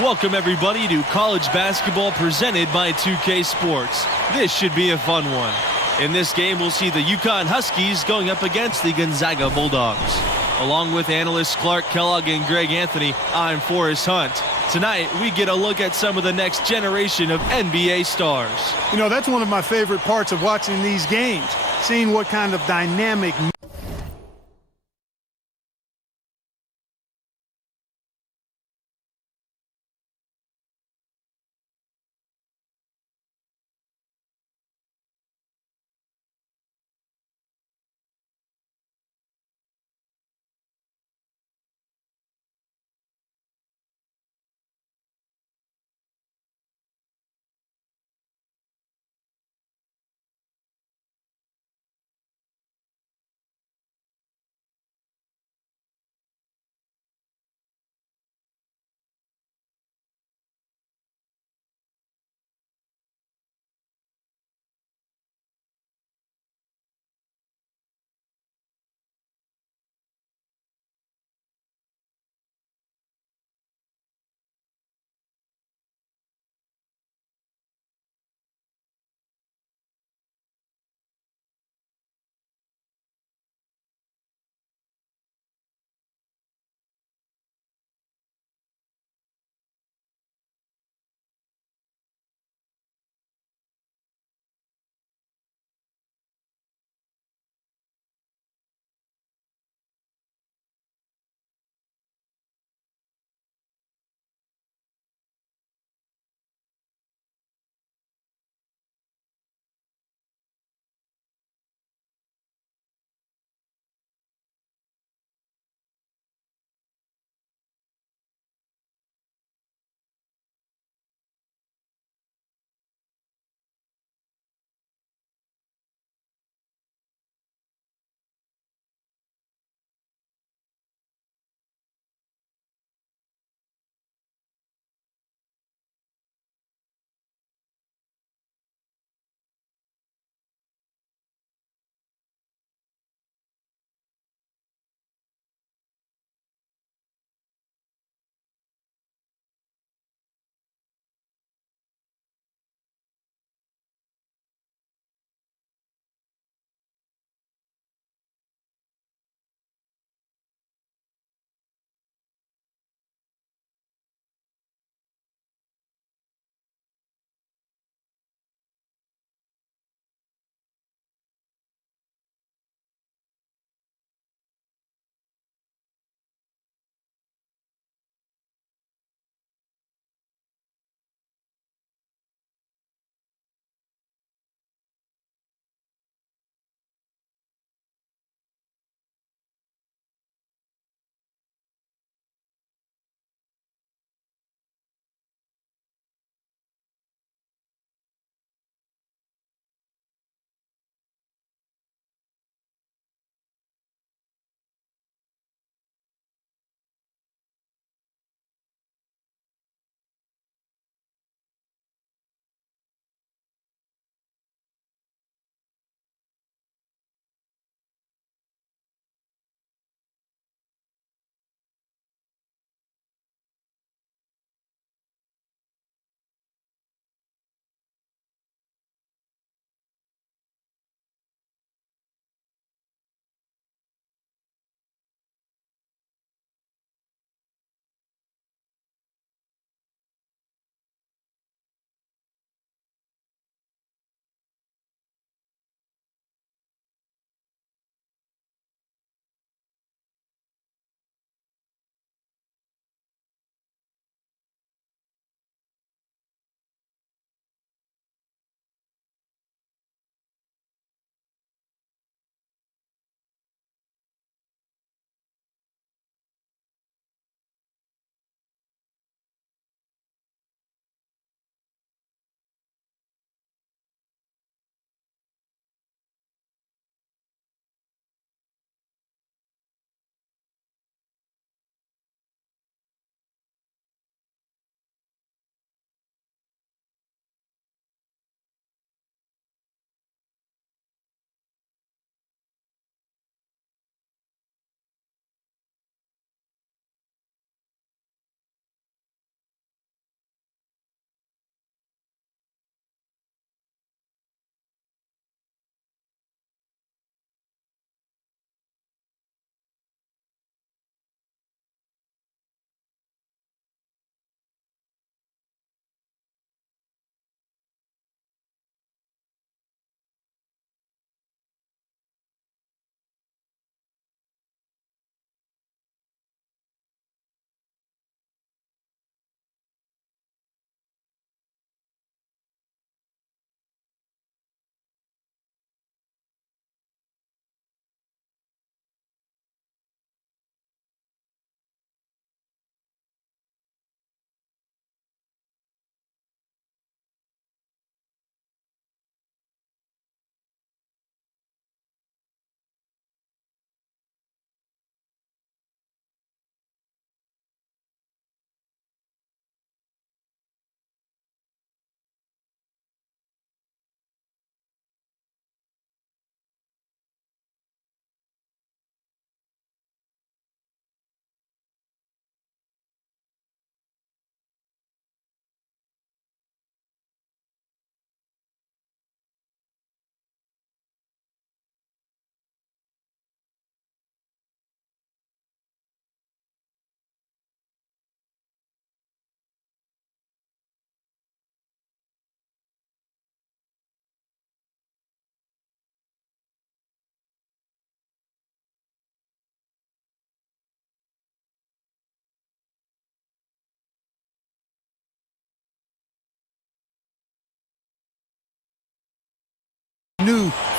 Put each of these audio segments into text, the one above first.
Welcome everybody to college basketball presented by 2K Sports. This should be a fun one. In this game, we'll see the UConn Huskies going up against the Gonzaga Bulldogs. Along with analysts Clark Kellogg and Greg Anthony, I'm Forrest Hunt. Tonight, we get a look at some of the next generation of NBA stars. You know, that's one of my favorite parts of watching these games, seeing what kind of dynamic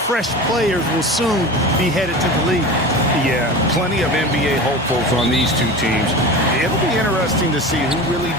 fresh players will soon be headed to the league. Yeah, plenty of NBA hopefuls on these two teams. It'll be interesting to see who really...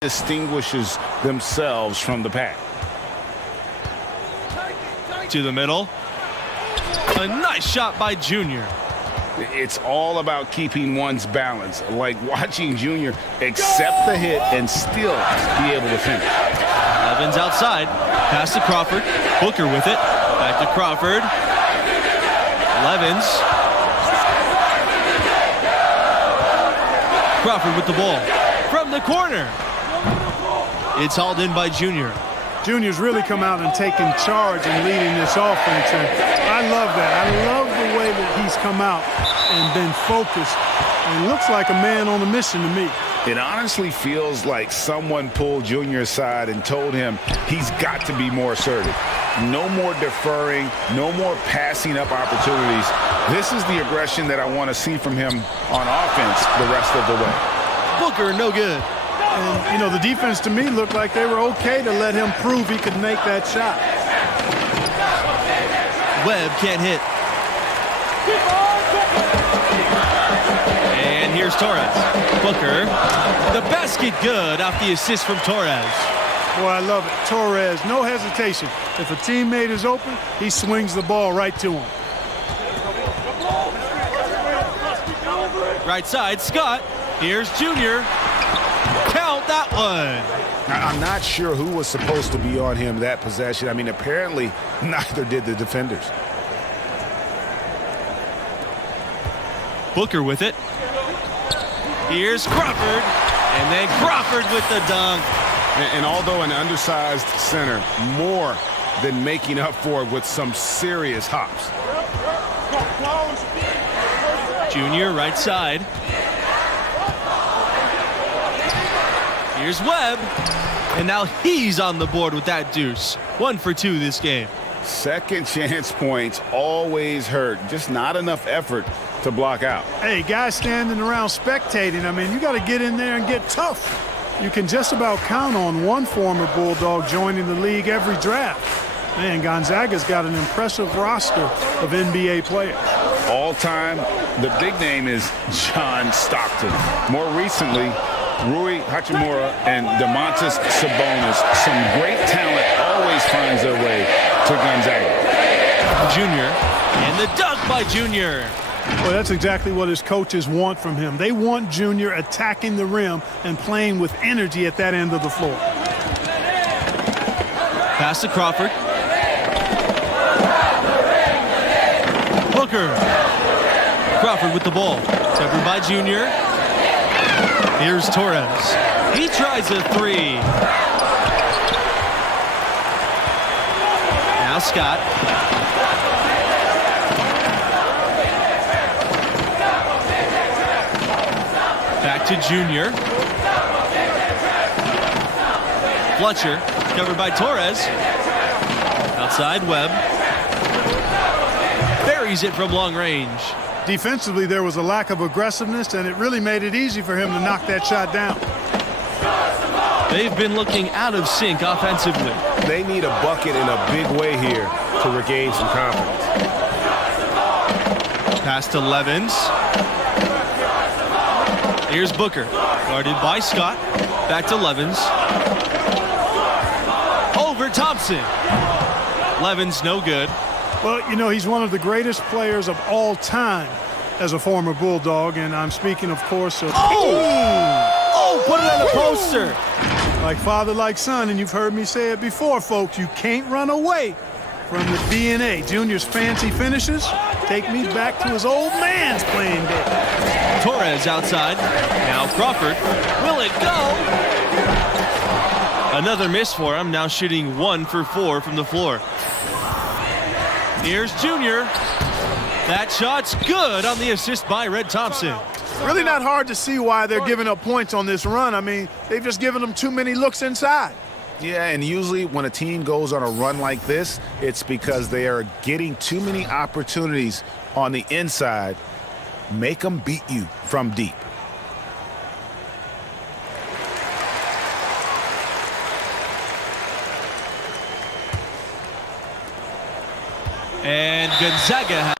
distinguishes themselves from the pack. To the middle. A nice shot by Junior. It's all about keeping one's balance, like watching Junior accept the hit and still be able to finish. Evans outside. Pass to Crawford. Booker with it. Back to Crawford. Levens. Crawford with the ball from the corner. It's hauled in by Junior. Junior's really come out and taken charge and leading this offense, and I love that. I love the way that he's come out and been focused, and looks like a man on a mission to me. It honestly feels like someone pulled Junior aside and told him he's got to be more assertive. No more deferring, no more passing up opportunities. This is the aggression that I want to see from him on offense the rest of the way. Booker, no good. And, you know, the defense to me looked like they were okay to let him prove he could make that shot. Webb can't hit. And here's Torres. Booker. The basket good off the assist from Torres. Boy, I love it. Torres, no hesitation. If a teammate is open, he swings the ball right to him. Right side, Scott. Here's Junior. Count that one. I'm not sure who was supposed to be on him that possession. I mean, apparently neither did the defenders. Booker with it. Here's Crawford. And then Crawford with the dunk. And although an undersized center, more than making up for it with some serious hops. Junior right side. Here's Webb. And now he's on the board with that deuce. 1 for 2 this game. Second chance points always hurt. Just not enough effort to block out. Hey, guys standing around spectating, I mean, you got to get in there and get tough. You can just about count on one former Bulldog joining the league every draft. Man, Gonzaga's got an impressive roster of NBA players. All time, the big name is John Stockton. More recently, Rui Hachimura and Domantas Sabonis. Some great talent always finds their way to Gonzaga. Junior. And the dunk by Junior. Well, that's exactly what his coaches want from him. They want Junior attacking the rim and playing with energy at that end of the floor. Pass to Crawford. Booker. Crawford with the ball. Covered by Junior. Here's Torres. He tries a three. Now Scott. Back to Junior. Fletcher, covered by Torres. Outside Webb. Buries it from long range. Defensively, there was a lack of aggressiveness, and it really made it easy for him to knock that shot down. They've been looking out of sync offensively. They need a bucket in a big way here to regain some confidence. Pass to Levens. Here's Booker, guarded by Scott. Back to Levens. Over Thompson. Levens no good. Well, you know, he's one of the greatest players of all time as a former Bulldog, and I'm speaking, of course, of... Oh, put it on the poster. Like father, like son, and you've heard me say it before, folks, you can't run away from the DNA. Junior's fancy finishes take me back to his old man's playing day. Torres outside. Now Crawford. Will it go? Another miss for him. Now shooting 1 for 4 from the floor. Here's Junior. That shot's good on the assist by Red Thompson. Really not hard to see why they're giving up points on this run. I mean, they've just given them too many looks inside. Yeah, and usually when a team goes on a run like this, it's because they are getting too many opportunities on the inside. Make them beat you from deep. And Gonzaga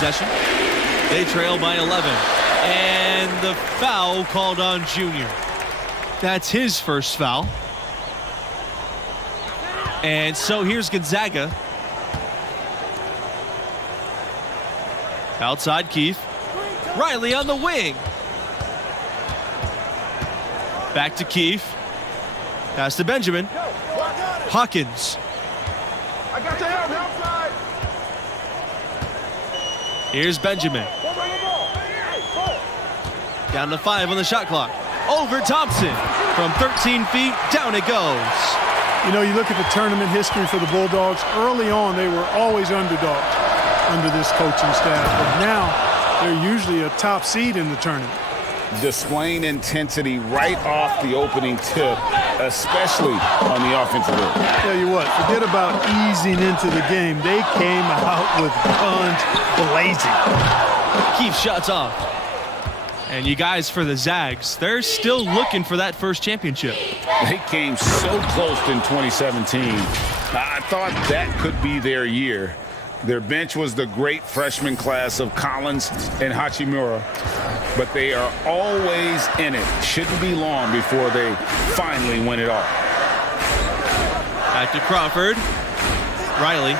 possession. They trail by 11. And the foul called on Junior. That's his first foul. And so here's Gonzaga. Outside Keefe. Riley on the wing. Back to Keefe. Pass to Benjamin. Hawkins. Here's Benjamin. Down to 5 on the shot clock. Over Thompson. From 13 feet, down it goes. You know, you look at the tournament history for the Bulldogs. Early on, they were always underdogs under this coaching staff. But now, they're usually a top seed in the tournament. Displaying intensity right off the opening tip, especially on the offensive end. Tell you what, forget about easing into the game. They came out with guns blazing. Keefe shots off. And you guys, for the Zags, they're still looking for that first championship. They came so close in 2017. I thought that could be their year. Their bench was the great freshman class of Collins and Hachimura, but they are always in it. Shouldn't be long before they finally win it all. Back to Crawford. Riley.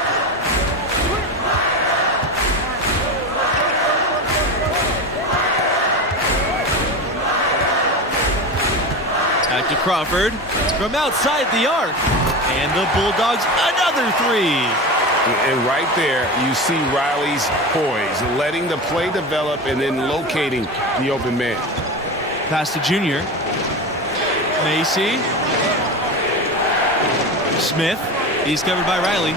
Back to Crawford from outside the arc. And the Bulldogs, another three. And right there, you see Riley's poise, letting the play develop and then locating the open man. Pass to Junior. Macy. Smith. He's covered by Riley.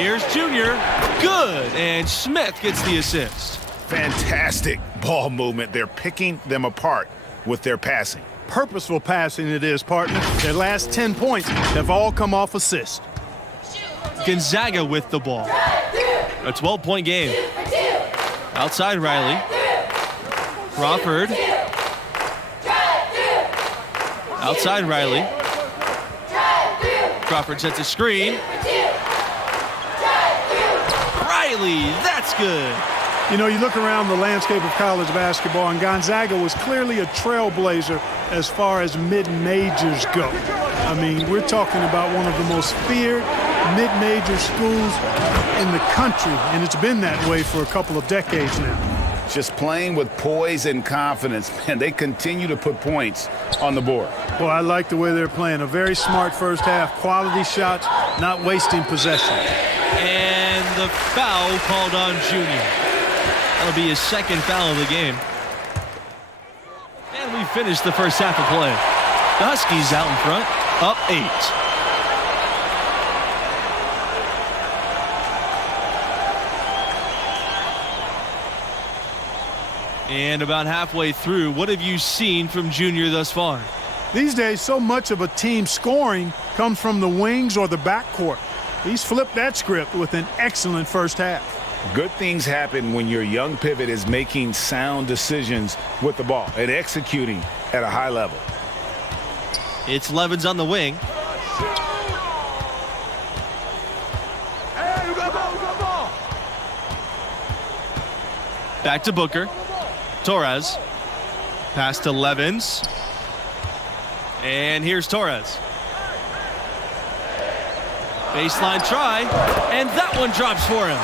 Here's Junior. Good. And Smith gets the assist. Fantastic ball movement. They're picking them apart with their passing. Purposeful passing it is, partner. Their last 10 points have all come off assists. Gonzaga with the ball. A 12-point game. Outside Riley. Crawford. Outside Riley. Crawford sets a screen. Riley, that's good. You know, you look around the landscape of college basketball, and Gonzaga was clearly a trailblazer as far as mid-majors go. I mean, we're talking about one of the most feared mid-major schools in the country, and it's been that way for a couple of decades now. Just playing with poise and confidence, and they continue to put points on the board. Well, I like the way they're playing. A very smart first half, quality shots, not wasting possession. And the foul called on Junior. That'll be his second foul of the game. And we finished the first half of play. The Huskies out in front, up 8. And about halfway through, what have you seen from Junior thus far? These days, so much of a team's scoring comes from the wings or the backcourt. He's flipped that script with an excellent first half. Good things happen when your young pivot is making sound decisions with the ball and executing at a high level. It's Levens on the wing. Back to Booker. Torres. Pass to Levens. And here's Torres. Baseline try. And that one drops for him.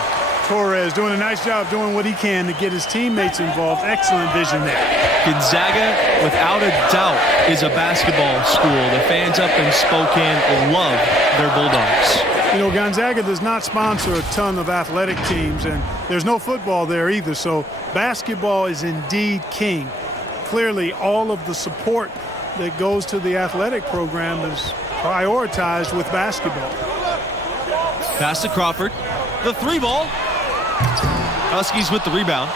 Torres doing a nice job doing what he can to get his teammates involved. Excellent vision there. Gonzaga, without a doubt, is a basketball school. The fans up in Spokane love their Bulldogs. You know, Gonzaga does not sponsor a ton of athletic teams, and there's no football there either, so basketball is indeed king. Clearly, all of the support that goes to the athletic program is prioritized with basketball. Pass to Crawford. The three ball. Huskies with the rebound.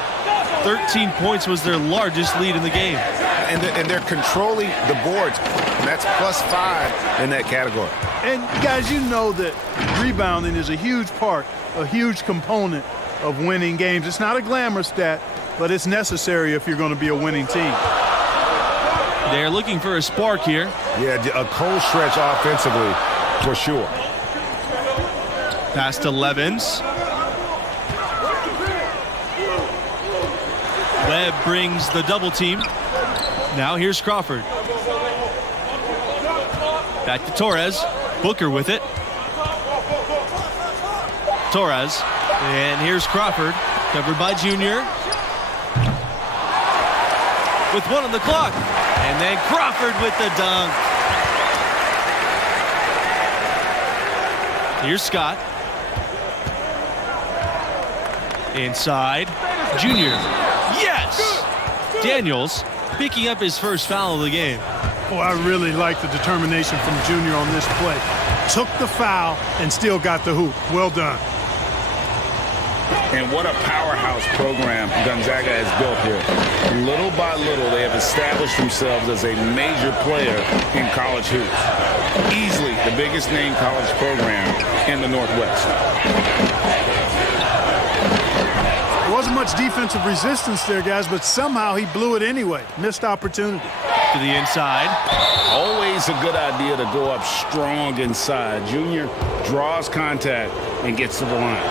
13 points was their largest lead in the game. And they're controlling the boards. And that's +5 in that category. And guys, you know that rebounding is a huge part, a huge component of winning games. It's not a glamour stat, but it's necessary if you're going to be a winning team. They're looking for a spark here. Yeah, a cold stretch offensively for sure. Pass to Levens. Webb brings the double team. Now here's Crawford. Back to Torres. Booker with it. Torres. And here's Crawford. Covered by Junior. With 1 on the clock. And then Crawford with the dunk. Here's Scott. Inside. Junior. Yes! Daniels picking up his first foul of the game. Oh, I really like the determination from Junior on this play. Took the foul and still got the hoop. Well done. And what a powerhouse program Gonzaga has built here. Little by little, they have established themselves as a major player in college hoops. Easily the biggest name college program in the Northwest. There wasn't much defensive resistance there, guys, but somehow he blew it anyway. Missed opportunity. To the inside. Always a good idea to go up strong inside. Junior draws contact and gets to the line.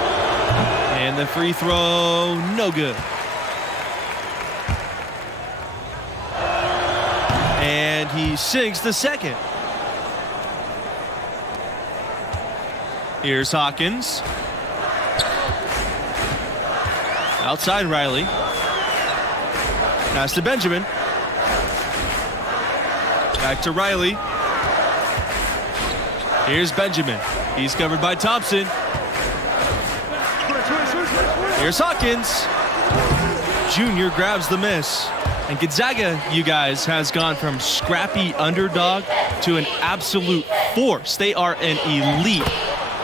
And the free throw, no good. And he sinks the second. Here's Hawkins. Outside Riley. Pass to Benjamin. Back to Riley. Here's Benjamin. He's covered by Thompson. Here's Hawkins. Junior grabs the miss. And Gonzaga, you guys, has gone from scrappy underdog to an absolute force. They are an elite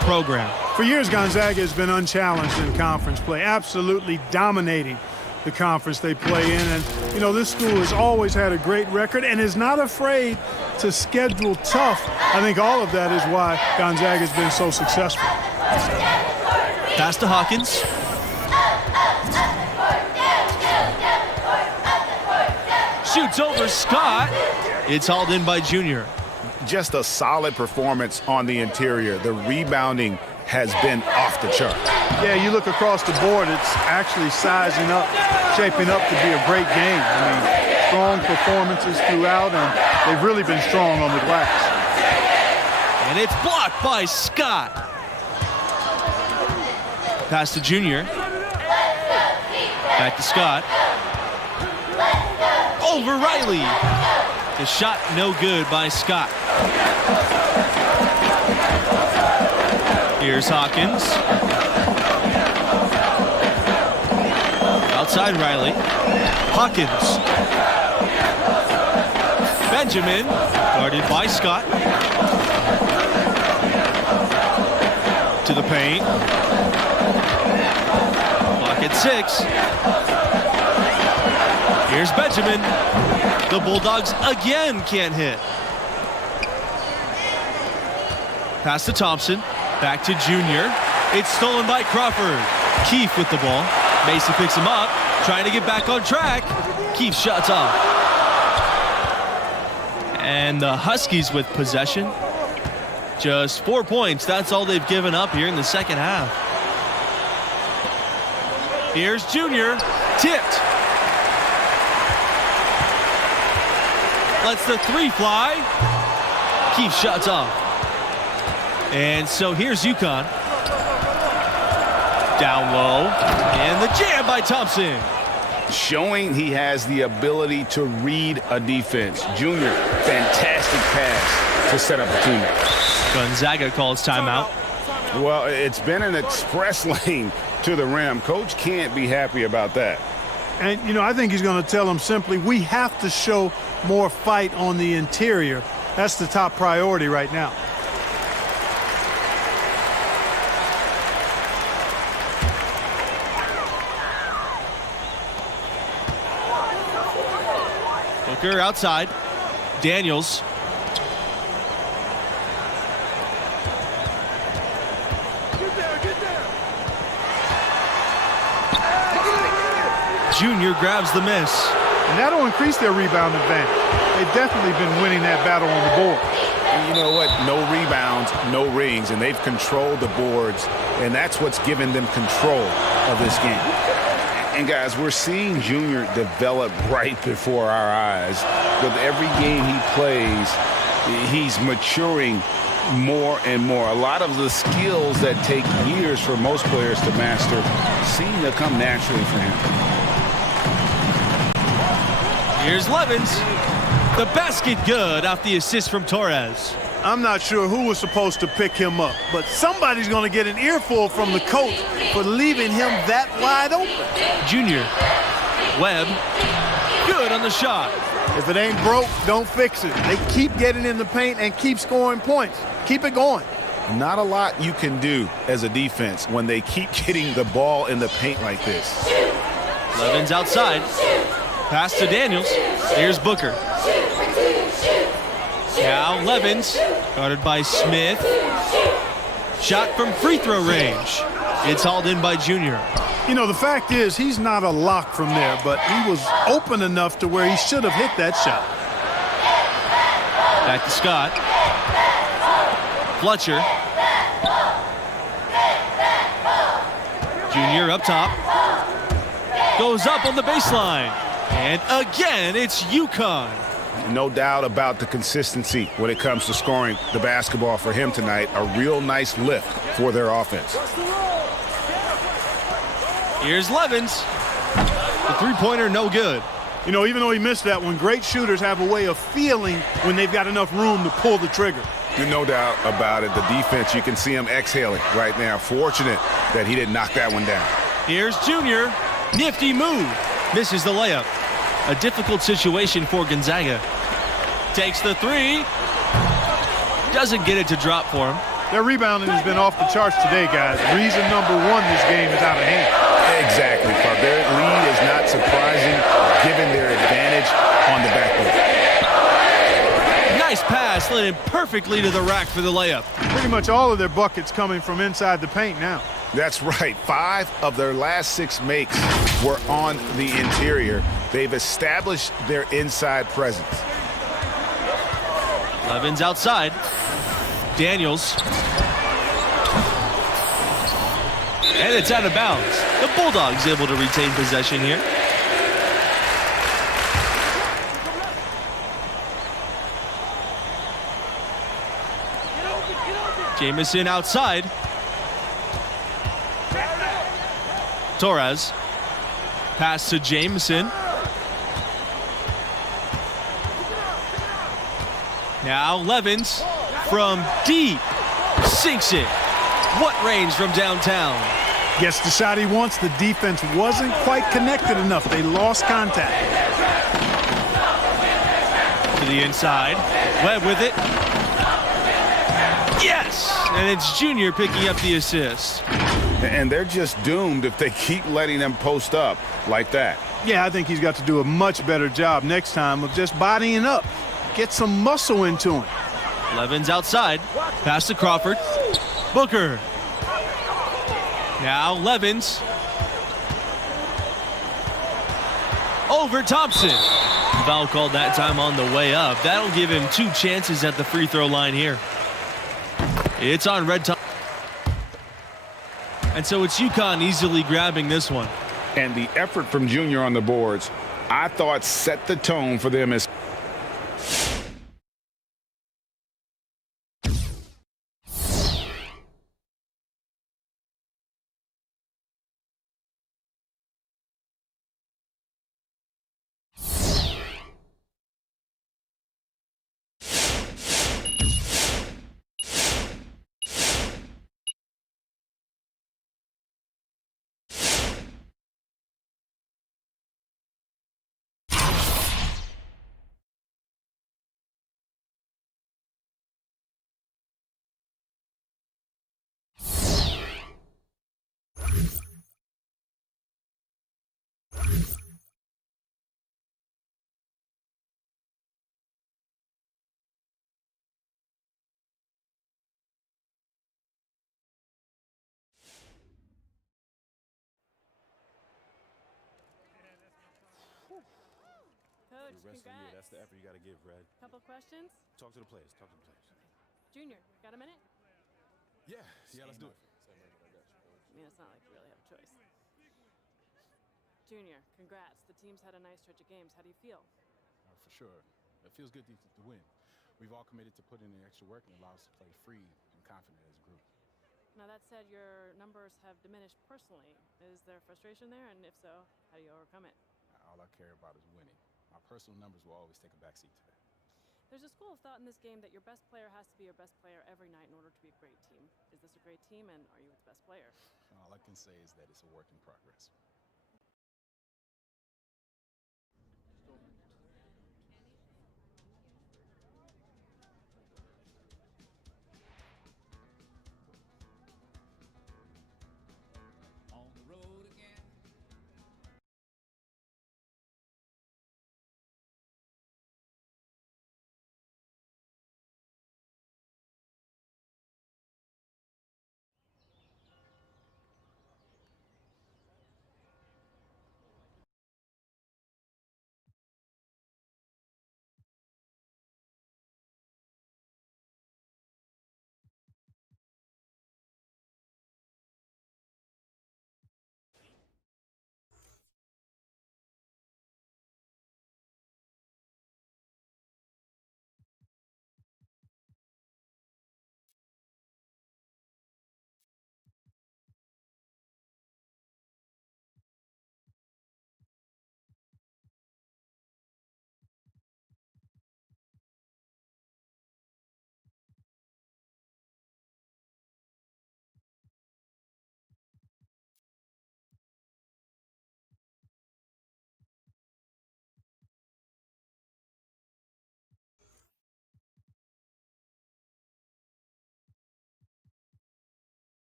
program. For years, Gonzaga has been unchallenged in conference play, absolutely dominating the conference they play in. And, you know, this school has always had a great record and is not afraid to schedule tough. I think all of that is why Gonzaga has been so successful. Pass to Hawkins. Shoots over Scott. It's hauled in by Junior. Just a solid performance on the interior. The rebounding has been off the chart. Yeah, you look across the board, it's actually sizing up, shaping up to be a great game. I mean, strong performances throughout, and they've really been strong on the glass. And it's blocked by Scott. Pass to Junior. Back to Scott. Over Riley. The shot no good by Scott. Here's Hawkins. Outside Riley. Hawkins. Benjamin. Guarded by Scott. To the paint. Clock at 6. Here's Benjamin. The Bulldogs again can't hit. Pass to Thompson. Back to Junior. It's stolen by Crawford. Keefe with the ball. Macy picks him up. Trying to get back on track. Keefe shuts off. And the Huskies with possession. Just 4 points. That's all they've given up here in the second half. Here's Junior. Tipped. Lets the 3 fly. Keefe shuts off. And so here's UConn. Down low. And the jam by Thompson. Showing he has the ability to read a defense. Junior, fantastic pass to set up a teammate. Gonzaga calls timeout. Well, it's been an express lane to the rim. Coach can't be happy about that. And, you know, I think he's going to tell them simply, we have to show more fight on the interior. That's the top priority right now. Booker outside. Daniels. Junior grabs the miss. And that'll increase their rebound advantage. They've definitely been winning that battle on the board. And you know what? No rebounds, no rings, and they've controlled the boards, and that's what's given them control of this game. And guys, we're seeing Junior develop right before our eyes. With every game he plays, he's maturing more and more. A lot of the skills that take years for most players to master seem to come naturally for him. Here's Levens. The basket good off the assist from Torres. I'm not sure who was supposed to pick him up, but somebody's going to get an earful from the coach for leaving him that wide open. Junior. Webb. Good on the shot. If it ain't broke, don't fix it. They keep getting in the paint and keep scoring points. Keep it going. Not a lot you can do as a defense when they keep getting the ball in the paint like this. Levens outside. Pass to Daniels. Here's Booker. Now Levens, guarded by Smith. Shot from free throw range. It's hauled in by Junior. You know, the fact is he's not a lock from there, but he was open enough to where he should have hit that shot. Back to Scott. Fletcher. Junior up top. Goes up on the baseline. And again, it's UConn. No doubt about the consistency when it comes to scoring the basketball for him tonight. A real nice lift for their offense. Here's Levens. The three-pointer no good. You know, even though he missed that one, great shooters have a way of feeling when they've got enough room to pull the trigger. No doubt about it. The defense, you can see him exhaling right now. Fortunate that he didn't knock that one down. Here's Junior. Nifty move. Misses the layup. A difficult situation for Gonzaga. Takes the three. Doesn't get it to drop for him. Their rebounding has been off the charts today, guys. Reason number one, this game is out of hand. Exactly, Clark. Their lead is not surprising given their advantage on the backboard. Nice pass, led him perfectly to the rack for the layup. Pretty much all of their buckets coming from inside the paint now. That's right. 5 of their last 6 makes were on the interior. They've established their inside presence. Levens outside. Daniels. And it's out of bounds. The Bulldogs able to retain possession here. Jamison outside. Torres. Pass to Jamison. Now Levens from deep. Sinks it. What range from downtown? Gets the shot he wants. The defense wasn't quite connected enough. They lost contact. To the inside. Webb with it. Yes! And it's Junior picking up the assist. And they're just doomed if they keep letting them post up like that. Yeah, I think he's got to do a much better job next time of just bodying up. Get some muscle into him. Levens outside. Pass to Crawford. Booker. Now Levens. Over Thompson. Foul called that time on the way up. That'll give him 2 chances at the free throw line here. It's on red top. And so it's UConn easily grabbing this one. And the effort from Junior on the boards, I thought set the tone for them as Coach, the rest of the year, that's the effort you got to give, Red. Couple questions. Talk to the players. Talk to the players. Junior, got a minute? Yeah, let's do it. I mean, it's not like you really have a choice. Junior, congrats. The team's had a nice stretch of games. How do you feel? For sure. It feels good to win. We've all committed to put in the extra work and allow us to play free and confident as a group. Now, that said, your numbers have diminished personally. Is there frustration there? And if so, how do you overcome it? All I care about is winning. My personal numbers will always take a backseat to that. There's a school of thought in this game that your best player has to be your best player every night in order to be a great team. Is this a great team, and are you its best player? All I can say is that it's a work in progress. On the road again.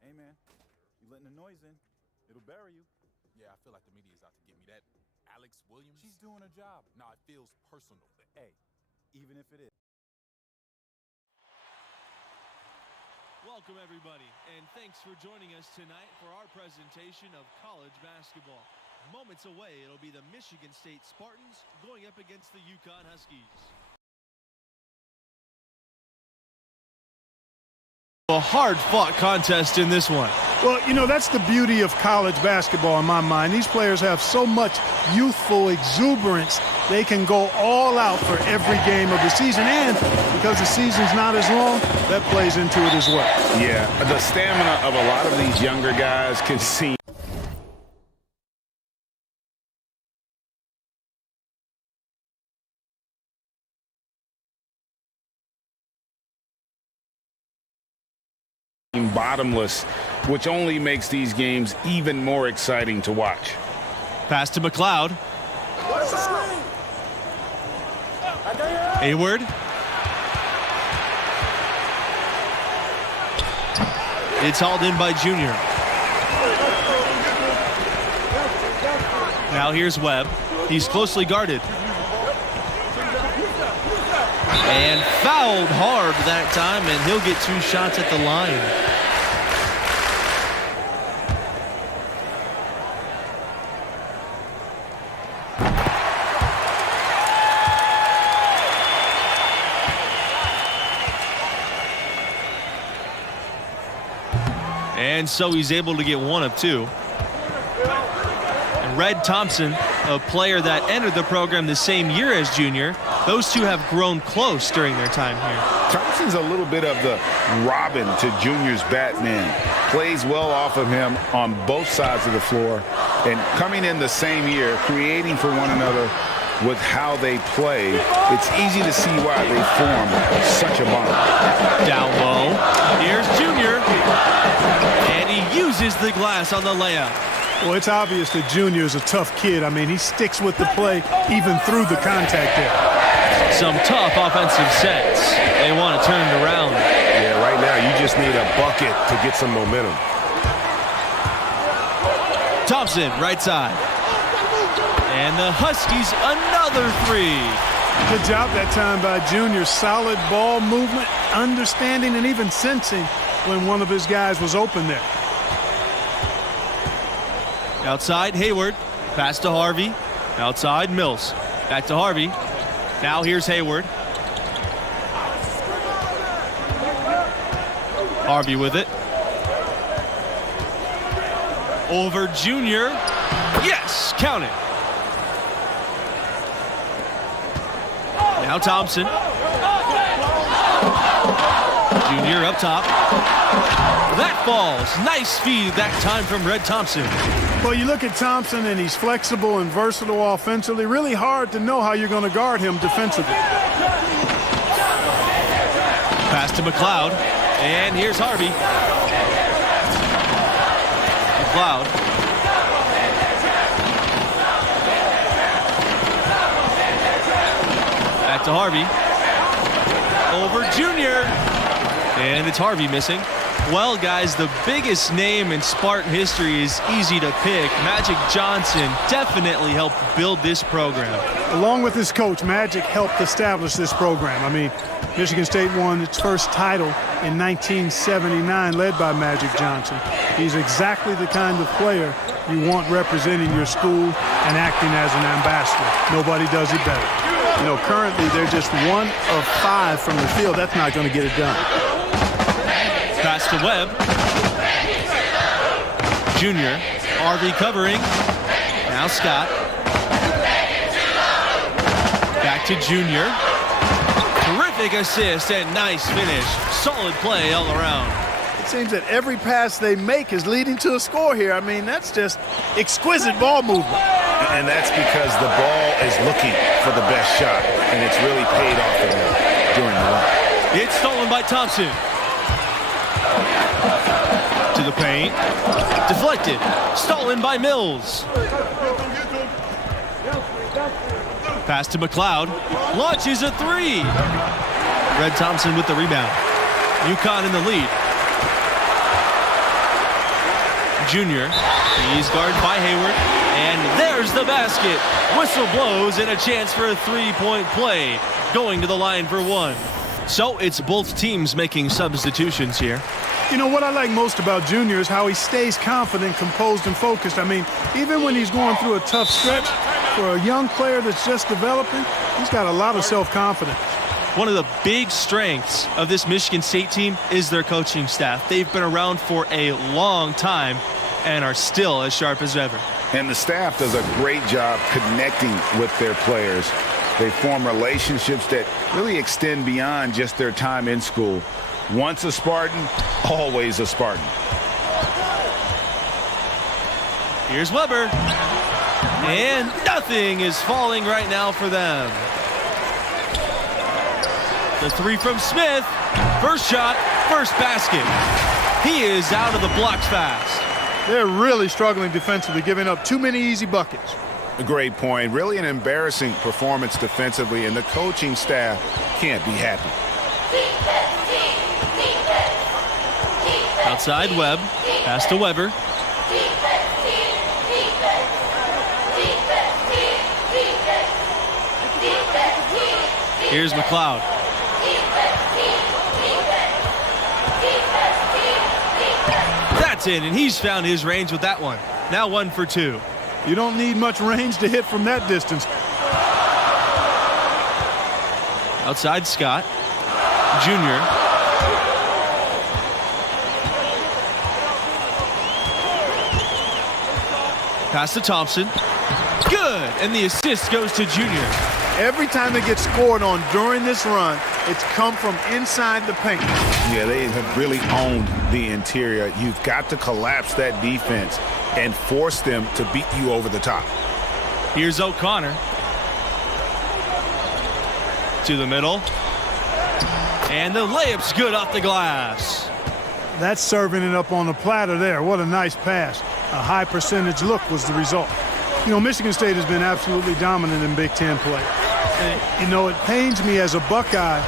Hey, man, you letting the noise in. It'll bury you. Yeah, I feel like the media is out to get me. That Alex Williams? She's doing her job. Nah, it feels personal. Hey, even if it is. Welcome, everybody, and thanks for joining us tonight for our presentation of college basketball. Moments away, it'll be the Michigan State Spartans going up against the UConn Huskies. A hard-fought contest in this one. Well, you know, that's the beauty of college basketball in my mind. These players have so much youthful exuberance. They can go all out for every game of the season. And because the season's not as long, that plays into it as well. Yeah, the stamina of a lot of these younger guys can seem bottomless, which only makes these games even more exciting to watch. Pass to McLeod. Hayward. It's hauled in by Junior. Now here's Webb. He's closely guarded. And fouled hard that time, and he'll get 2 shots at the line. And so he's able to get 1 of 2. And Red Thompson, a player that entered the program the same year as Junior, those two have grown close during their time here. Thompson's a little bit of the Robin to Junior's Batman. Plays well off of him on both sides of the floor. And coming in the same year, creating for one another with how they play, it's easy to see why they form such a bond. Down low. Here's Junior. And he uses the glass on the layup. Well, it's obvious that Junior is a tough kid. I mean, he sticks with the play even through the contact there. Some tough offensive sets. They want to turn it around. Yeah, right now you just need a bucket to get some momentum. Thompson, right side. And the Huskies, another 3. Good job that time by Junior. Solid ball movement, understanding, and even sensing when one of his guys was open there. Outside, Hayward. Pass to Harvey. Outside, Mills. Back to Harvey. Now here's Hayward. Harvey with it. Over Junior. Yes, count it. Now Thompson. Junior up top. That falls. Nice feed that time from Red Thompson. Well, you look at Thompson, and he's flexible and versatile offensively. Really hard to know how you're going to guard him defensively. Pass to McLeod. And here's Harvey. McLeod. Back to Harvey. Over Junior. And it's Harvey missing. Well, guys, the biggest name in Spartan history is easy to pick. Magic Johnson definitely helped build this program. Along with his coach, Magic helped establish this program. I mean, Michigan State won its first title in 1979, led by Magic Johnson. He's exactly the kind of player you want representing your school and acting as an ambassador. Nobody does it better. You know, currently they're just 1 of 5 from the field. That's not going to get it done. Pass to Webb. Junior. Harvey covering. Now Scott. Back to Junior. Terrific assist and nice finish. Solid play all around. It seems that every pass they make is leading to a score here. I mean, that's just exquisite ball movement. And that's because the ball is looking for the best shot, and it's really paid off for them during the run. It's stolen by Thompson. To the paint. Deflected. Stolen by Mills. Pass to McLeod. Launches a three. Red Thompson with the rebound. UConn in the lead. Junior. He's guarded by Hayward. And there's the basket. Whistle blows and a chance for a three-point play. Going to the line for one. So it's both teams making substitutions here. You know, what I like most about Junior is how he stays confident, composed, and focused. I mean, even when he's going through a tough stretch, for a young player that's just developing, he's got a lot of self-confidence. One of the big strengths of this Michigan State team is their coaching staff. They've been around for a long time and are still as sharp as ever. And the staff does a great job connecting with their players. They form relationships that really extend beyond just their time in school. Once a Spartan, always a Spartan. Here's Weber. And nothing is falling right now for them. The three from Smith. First shot, first basket. He is out of the blocks fast. They're really struggling defensively, giving up too many easy buckets. A great point. Really an embarrassing performance defensively, and the coaching staff can't be happy. Outside Webb. Pass to Weber. Here's McLeod. That's in, and he's found his range with that one. Now 1 for 2. You don't need much range to hit from that distance. Outside Scott. Junior. Pass to Thompson. Good, and the assist goes to Junior. Every time they get scored on during this run, it's come from inside the paint. Yeah, they have really owned the interior. You've got to collapse that defense and force them to beat you over the top. Here's O'Connor. To the middle. And the layup's good off the glass. That's serving it up on the platter there. What a nice pass. A high percentage look was the result. You know, Michigan State has been absolutely dominant in Big Ten play. And, you know, it pains me as a Buckeye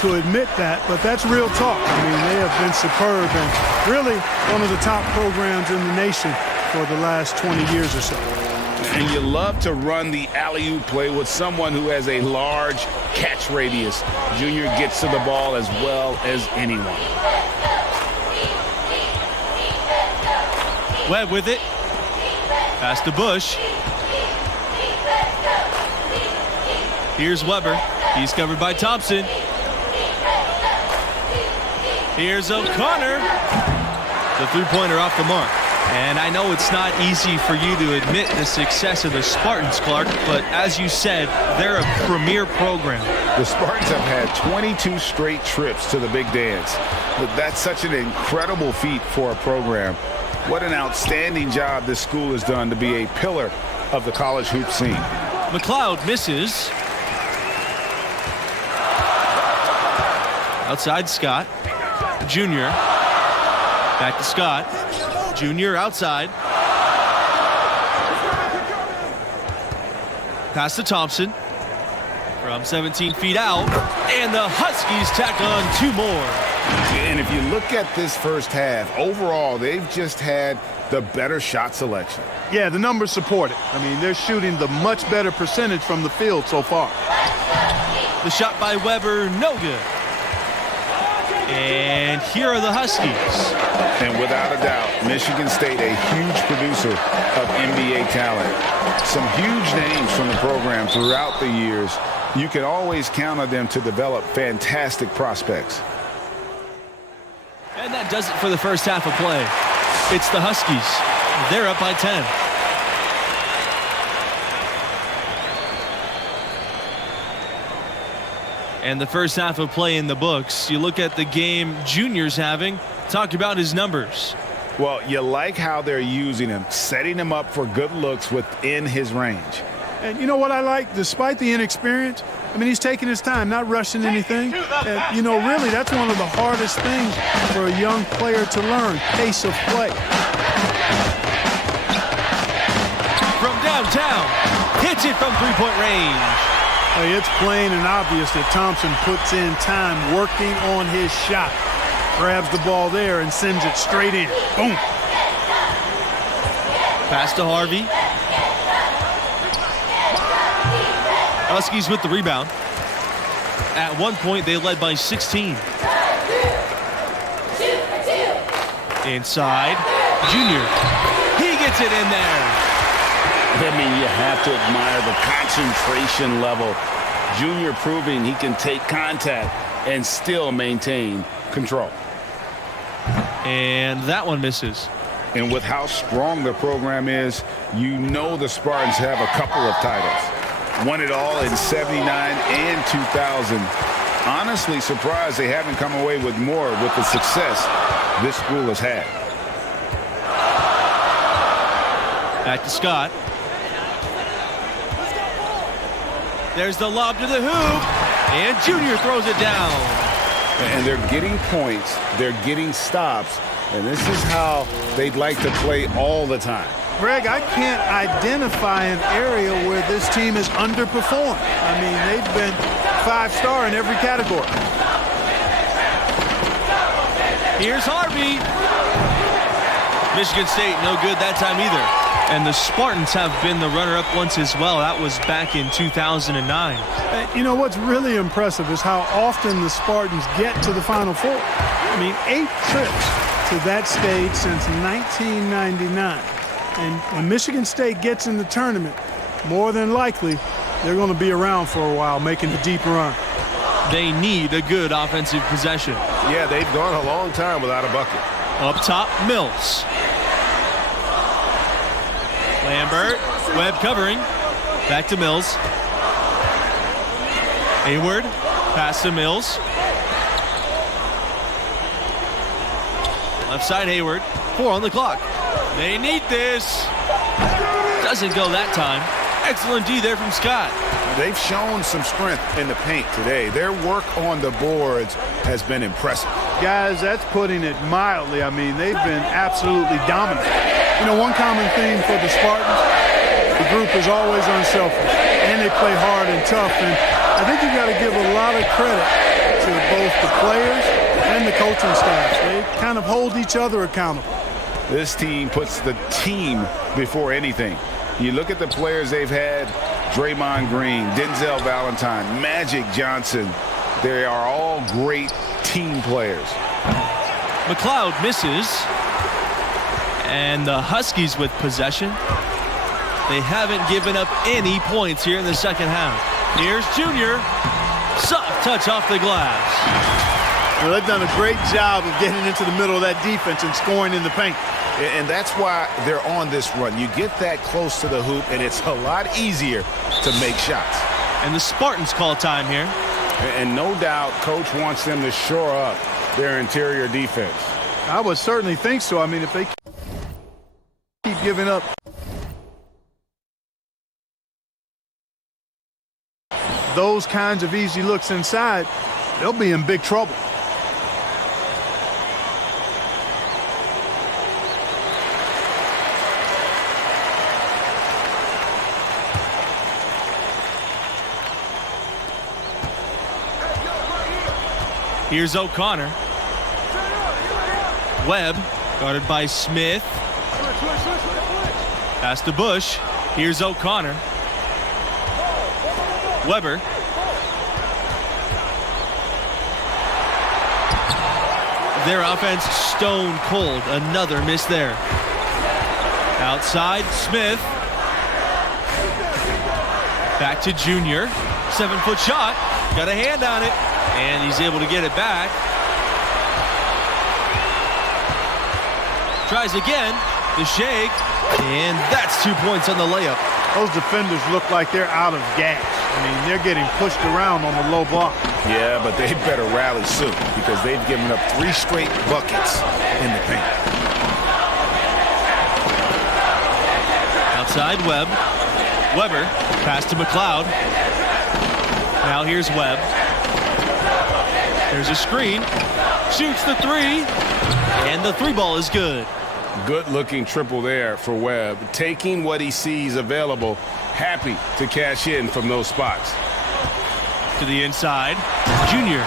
to admit that, but that's real talk. I mean, they have been superb and really one of the top programs in the nation for the last 20 years or so. And you love to run the alley-oop play with someone who has a large catch radius. Junior gets to the ball as well as anyone. Webb with it. Pass to Bush. Here's Weber. He's covered by Thompson. Here's O'Connor. The three-pointer off the mark. And I know it's not easy for you to admit the success of the Spartans, Clark, but as you said, they're a premier program. The Spartans have had 22 straight trips to the Big Dance. But that's such an incredible feat for a program. What an outstanding job this school has done to be a pillar of the college hoop scene. McLeod misses. Outside Scott. Junior. Back to Scott. Junior outside. Pass to Thompson. From 17 feet out. And the Huskies tack on 2 more. And if you look at this first half, overall, they've just had the better shot selection. Yeah, the numbers support it. I mean, they're shooting the much better percentage from the field so far. The shot by Weber, no good. And here are the Huskies. And without a doubt, Michigan State, a huge producer of NBA talent. Some huge names from the program throughout the years. You can always count on them to develop fantastic prospects. And that does it for the first half of play. It's the Huskies. They're up by 10. And the first half of play in the books. You look at the game Junior's having. Talk about his numbers. Well, you like how they're using him, setting him up for good looks within his range. And you know what I like? Despite the inexperience, I mean, he's taking his time, not rushing anything. And, you know, really, that's one of the hardest things for a young player to learn, pace of play. From downtown, hits it from three-point range. Hey, it's plain and obvious that Thompson puts in time working on his shot. Grabs the ball there and sends it straight in. Boom. Pass to Harvey. Huskies with the rebound. At one point, they led by 16. Inside, Junior. He gets it in there. I mean, you have to admire the concentration level. Junior proving he can take contact and still maintain control. And that one misses. And with how strong the program is, you know the Spartans have a couple of titles. Won it all in '79 and 2000. Honestly surprised they haven't come away with more with the success this school has had. Back to Scott. There's the lob to the hoop. And Junior throws it down. And they're getting points. They're getting stops. And this is how they'd like to play all the time. Greg, I can't identify an area where this team has underperformed. I mean, they've been 5-star in every category. Here's Harvey. Michigan State, no good that time either. And the Spartans have been the runner-up once as well. That was back in 2009. You know, what's really impressive is how often the Spartans get to the Final Four. I mean, 8 trips to that stage since 1999. And when Michigan State gets in the tournament, more than likely, they're going to be around for a while, making a deep run. They need a good offensive possession. Yeah, they've gone a long time without a bucket. Up top, Mills. Lambert, Webb covering. Back to Mills. Hayward, pass to Mills. Left side Hayward, 4 on the clock. They need this. Doesn't go that time. Excellent D there from Scott. They've shown some strength in the paint today. Their work on the boards has been impressive. Guys, that's putting it mildly. I mean, they've been absolutely dominant. You know, one common theme for the Spartans, the group is always unselfish, and they play hard and tough. And I think you've got to give a lot of credit to both the players and the coaching staff. They kind of hold each other accountable. This team puts the team before anything. You look at the players they've had, Draymond Green, Denzel Valentine, Magic Johnson. They are all great team players. McLeod misses. And the Huskies with possession. They haven't given up any points here in the second half. Here's Junior. Soft touch off the glass. Well, they've done a great job of getting into the middle of that defense and scoring in the paint. And that's why they're on this run. You get that close to the hoop, and it's a lot easier to make shots. And the Spartans call time here. And no doubt, Coach wants them to shore up their interior defense. I would certainly think so. I mean, if they keep giving up those kinds of easy looks inside, they'll be in big trouble. Here's O'Connor. Webb, guarded by Smith. Pass to Bush. Here's O'Connor. Weber. Their offense stone cold. Another miss there. Outside, Smith. Back to Junior. 7-foot shot. Got a hand on it. And he's able to get it back. Tries again. The shake. And that's 2 points on the layup. Those defenders look like they're out of gas. I mean, they're getting pushed around on the low block. Yeah, but they better rally soon because they've given up 3 straight buckets in the paint. Outside, Webb. Weber. Pass to McLeod. Now here's Webb. There's a screen. Shoots the three. And the three ball is good. Good-looking triple there for Webb. Taking what he sees available. Happy to cash in from those spots. To the inside. Junior.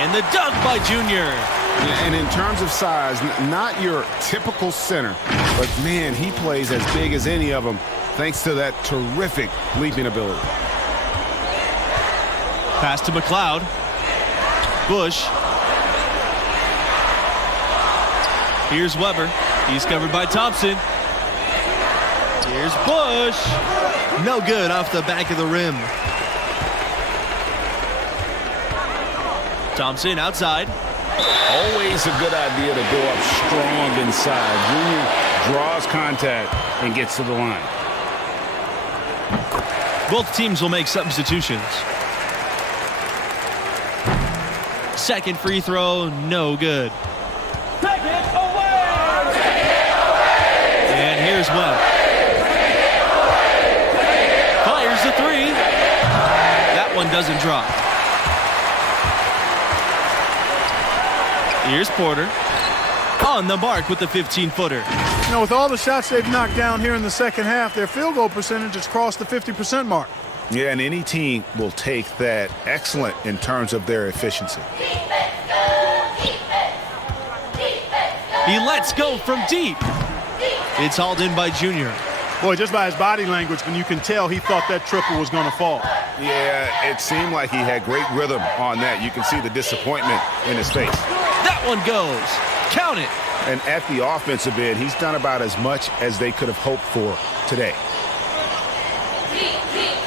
And the dunk by Junior. And in terms of size, not your typical center. But, man, he plays as big as any of them thanks to that terrific leaping ability. Pass to McLeod. Bush. Here's Weber. He's covered by Thompson. Here's Bush. No good off the back of the rim. Thompson outside. Always a good idea to go up strong inside. Junior draws contact and gets to the line. Both teams will make substitutions. Second free throw, no good. And here's Webb. Fires the three. That one doesn't drop. Here's Porter. On the mark with the 15-footer. You know, with all the shots they've knocked down here in the second half, their field goal percentage has crossed the 50% mark. Yeah, and any team will take that excellent in terms of their efficiency. He lets go from deep. It's hauled in by Junior. Boy, just by his body language, when you can tell he thought that triple was going to fall. Yeah, it seemed like he had great rhythm on that. You can see the disappointment in his face. That one goes. Count it. And at the offensive end, he's done about as much as they could have hoped for today.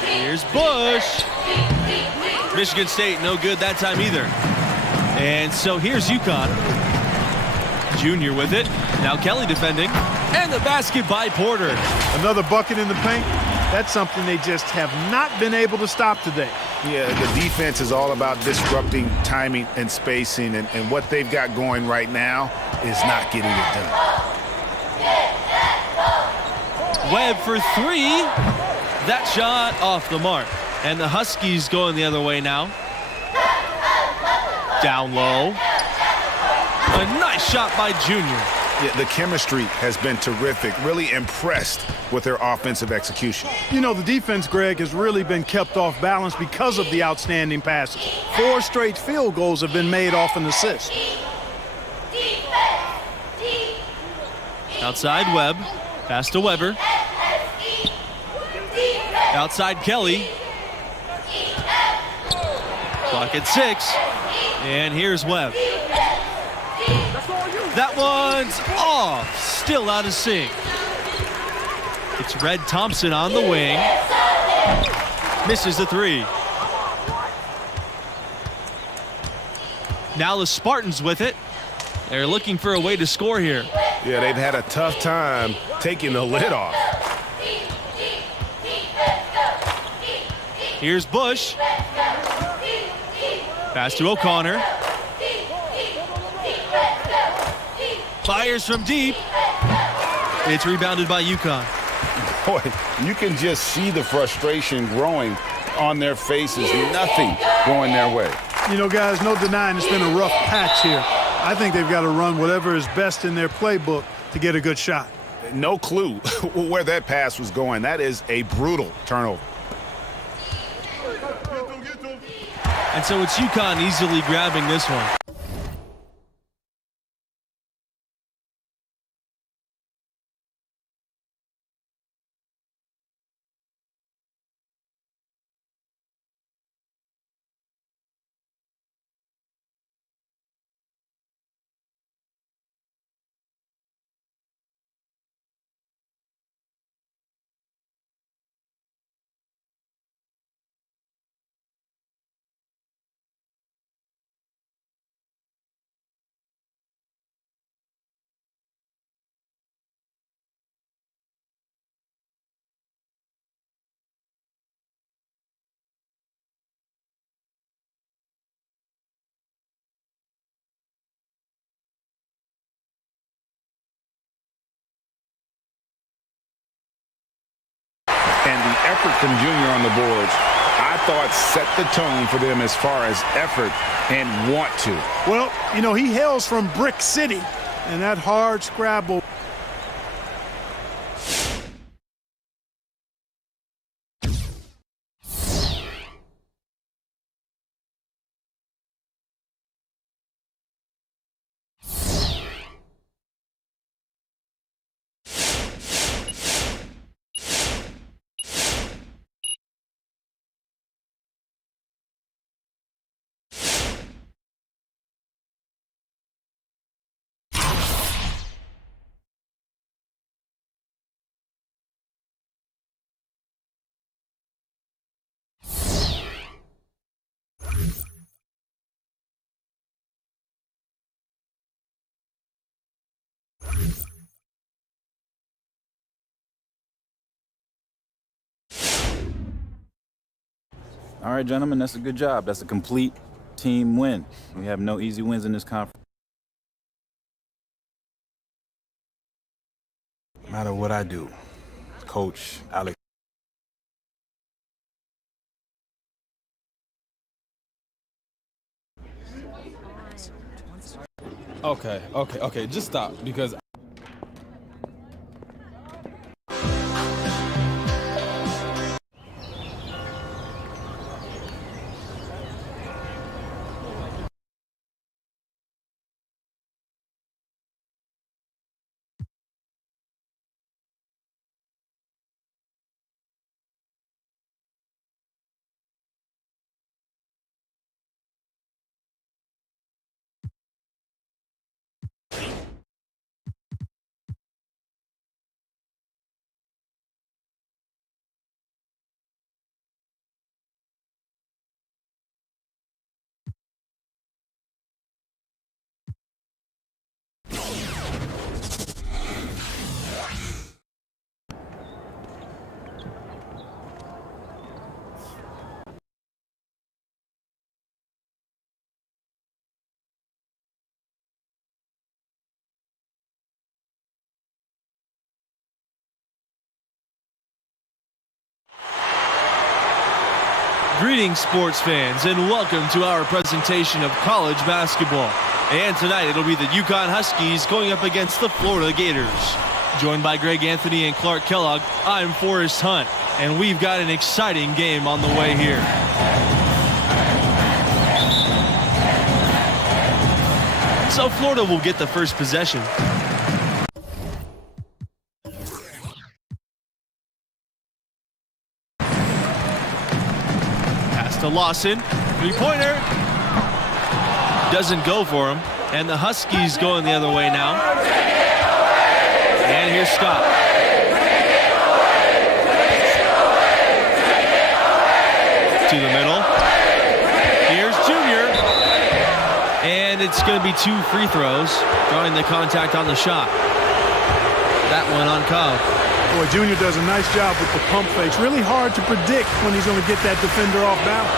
Here's Bush. Michigan State, no good that time either. And so here's UConn. Junior with it. Now Kelly defending. And the basket by Porter. Another bucket in the paint. That's something they just have not been able to stop today. Yeah, the defense is all about disrupting timing and spacing, and what they've got going right now is not getting it done. Webb for three. That shot off the mark. And the Huskies going the other way now. Down low. A nice shot by Junior. Yeah, the chemistry has been terrific. Really impressed with their offensive execution. You know, the defense, Greg, has really been kept off balance because of the outstanding passes. 4 straight field goals have been made off an assist. Outside Webb. Pass to Weber. Outside Kelly. Clock at 6. And here's Webb. That one's off. Still out of sync. It's Red Thompson on the wing. Misses the three. Now the Spartans with it. They're looking for a way to score here. Yeah, they've had a tough time taking the lid off. Here's Bush. Pass to O'Connor. Fires from deep. It's rebounded by UConn. Boy, you can just see the frustration growing on their faces. Nothing going their way. You know, guys, no denying it's been a rough patch here. I think they've got to run whatever is best in their playbook to get a good shot. No clue where that pass was going. That is a brutal turnover. And so it's UConn easily grabbing this one. And the effort from Junior on the boards, I thought, set the tone for them as far as effort and want to. Well, you know, he hails from Brick City, and that hard scrabble. All right, gentlemen, that's a good job. That's a complete team win. We have no easy wins in this conference. No matter what I do, Coach Alex. Okay, just stop, because Greetings, sports fans, and welcome to our presentation of college basketball. And tonight it'll be the UConn Huskies going up against the Florida Gators. Joined by Greg Anthony and Clark Kellogg, I'm Forrest Hunt, and we've got an exciting game on the way here. So Florida will get the first possession. To Lawson, three-pointer, doesn't go for him, and the Huskies going the other way now. And here's Scott. to the middle. Here's Junior. And it's going to be 2 free throws, drawing the contact on the shot. That one on Cobb. Boy, Junior does a nice job with the pump fakes. Really hard to predict when he's going to get that defender off balance.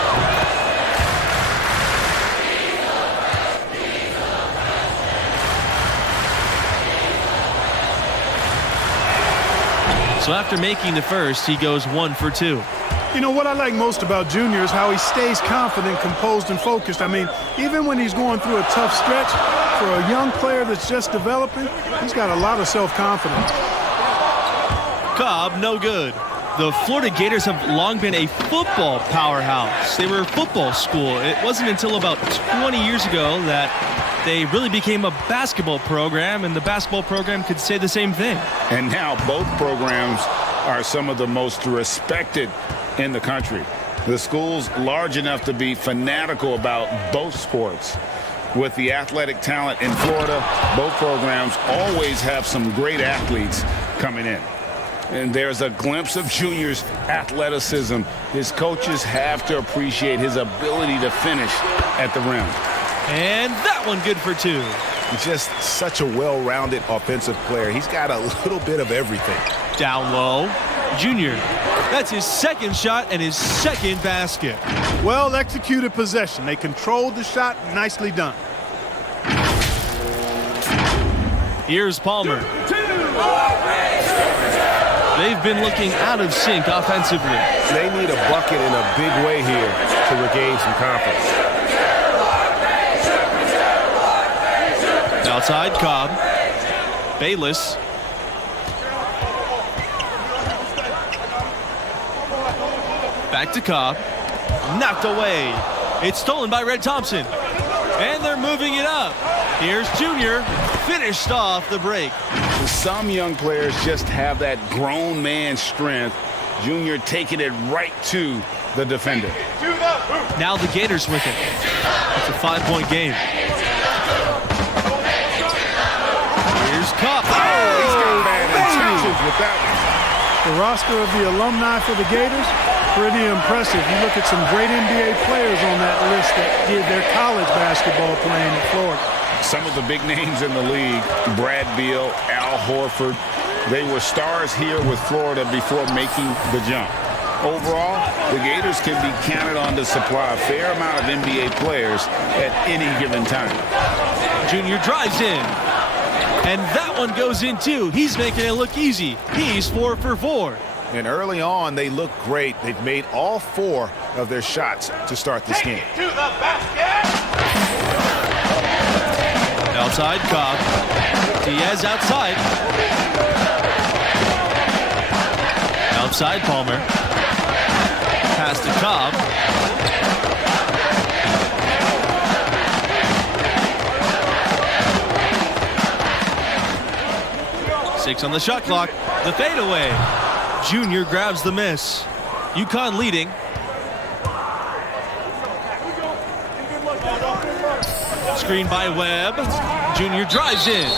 So after making the first, he goes 1 for 2. You know, what I like most about Junior is how he stays confident, composed, and focused. I mean, even when he's going through a tough stretch, for a young player that's just developing, he's got a lot of self-confidence. Cobb, no good. The Florida Gators have long been a football powerhouse. They were a football school. It wasn't until about 20 years ago that they really became a basketball program, and the basketball program could say the same thing. And now both programs are some of the most respected in the country. The school's large enough to be fanatical about both sports. With the athletic talent in Florida, both programs always have some great athletes coming in. And there's a glimpse of Junior's athleticism. His coaches have to appreciate his ability to finish at the rim. And that one good for 2. Just such a well-rounded offensive player. He's got a little bit of everything. Down low, Junior. That's his second shot and his second basket. Well executed possession. They controlled the shot. Nicely done. Here's Palmer. They've been looking out of sync offensively. They need a bucket in a big way here to regain some confidence. Outside, Cobb. Bayless. Back to Cobb. Knocked away. It's stolen by Red Thompson. And they're moving it up. Here's Junior. Finished off the break. Some young players just have that grown man strength. Junior taking it right to the defender. Now the Gators with it. It's a 5-point game. Here's Cobb. He's got bad intentions with that one. The roster of the alumni for the Gators, pretty impressive. You look at some great NBA players on that list that did their college basketball playing in Florida. Some of the big names in the league, Brad Beal, Al Horford, they were stars here with Florida before making the jump. Overall, the Gators can be counted on to supply a fair amount of NBA players at any given time. Junior drives in. And that one goes in too. He's making it look easy. He's 4 for 4. And early on, they look great. They've made all 4 of their shots to start this game. To the basket! Outside, Cobb. Diaz outside. Outside, Palmer. Pass to Cobb. Six on the shot clock. The fadeaway. Junior grabs the miss. UConn leading. Screen by Webb. Junior drives in.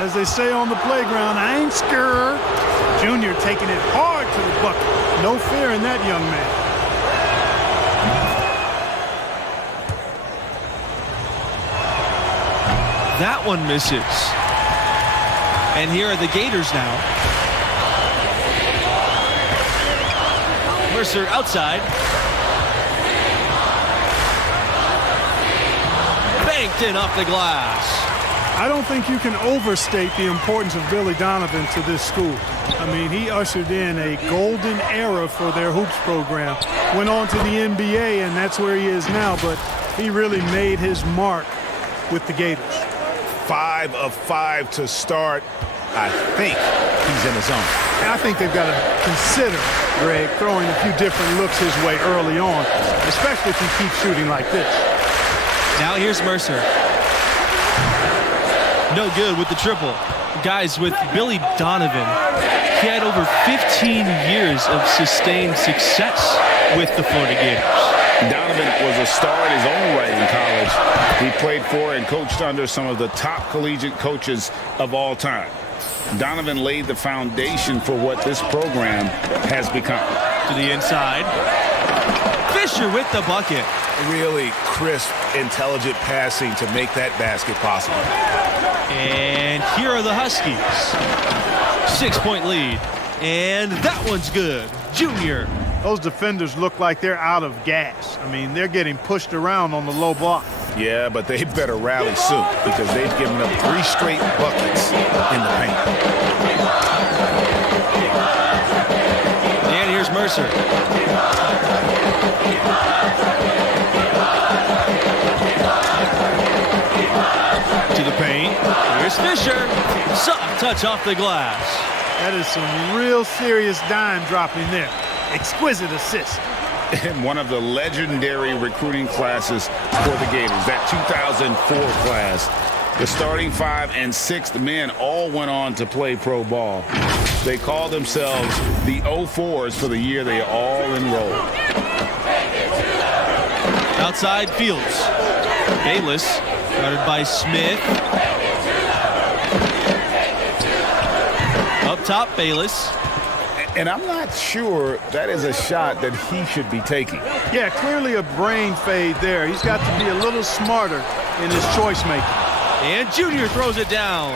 As they say on the playground, I ain't scared. Junior taking it hard to the bucket. No fear in that young man. That one misses. And here are the Gators now. Mercer outside. Banked in off the glass. I don't think you can overstate the importance of Billy Donovan to this school. I mean, he ushered in a golden era for their hoops program. Went on to the NBA, and that's where he is now, but he really made his mark with the Gators. 5 of 5 to start. I think he's in his zone. I think they've got to consider, Greg, throwing a few different looks his way early on, especially if he keeps shooting like this. Now here's Mercer. No good with the triple. Guys, with Billy Donovan, he had over 15 years of sustained success with the Florida Gators. Donovan was a star in his own right in college. He played for and coached under some of the top collegiate coaches of all time. Donovan laid the foundation for what this program has become. To the inside. Fisher with the bucket. Really crisp, intelligent passing to make that basket possible. And here are the Huskies. 6-point lead. And that one's good. Junior. Those defenders look like they're out of gas. I mean, they're getting pushed around on the low block. Yeah, but they better rally soon because they've given up 3 straight buckets in the paint. And here's Mercer. To the paint. Here's Fisher. Soft touch off the glass. That is some real serious dime dropping there. Exquisite assist. In one of the legendary recruiting classes for the Gators, that 2004 class. The starting 5 and 6th men all went on to play pro ball. They call themselves the 04s for the year they all enrolled. Outside Fields. Bayless guarded by Smith. Up top, Bayless. And I'm not sure that is a shot that he should be taking. Yeah, clearly a brain fade there. He's got to be a little smarter in his choice making. And Junior throws it down.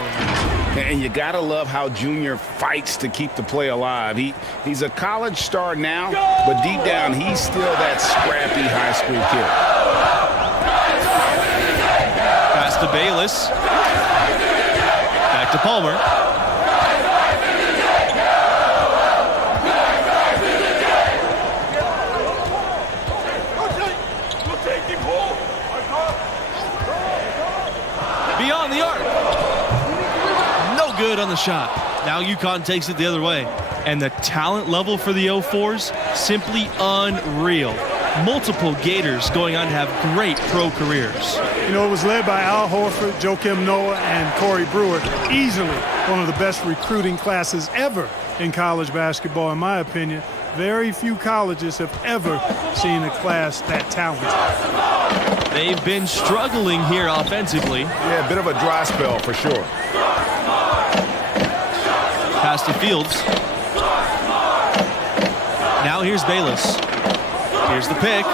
And you got to love how Junior fights to keep the play alive. He's a college star now, but deep down, he's still that scrappy high school kid. Pass to Bayless. Back to Palmer. Beyond the arc. No good on the shot. Now UConn takes it the other way. And the talent level for the 04s, simply unreal. Multiple Gators going on to have great pro careers. You know, it was led by Al Horford, Joakim Noah, and Corey Brewer. Easily one of the best recruiting classes ever in college basketball, in my opinion. Very few colleges have ever seen a class that talented. They've been struggling here offensively. Yeah, a bit of a dry spell for sure. Pass to Fields. Now here's Bayless. Here's the pick.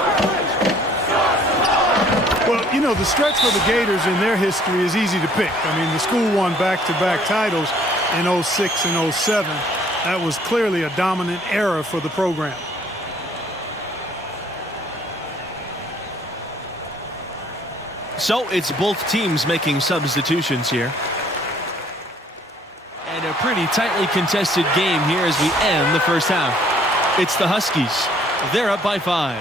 Well, you know, the stretch for the Gators in their history is easy to pick. I mean, the school won back-to-back titles in 06 and 07. That was clearly a dominant era for the program. So it's both teams making substitutions here. And a pretty tightly contested game here as we end the first half. It's the Huskies. They're up by 5.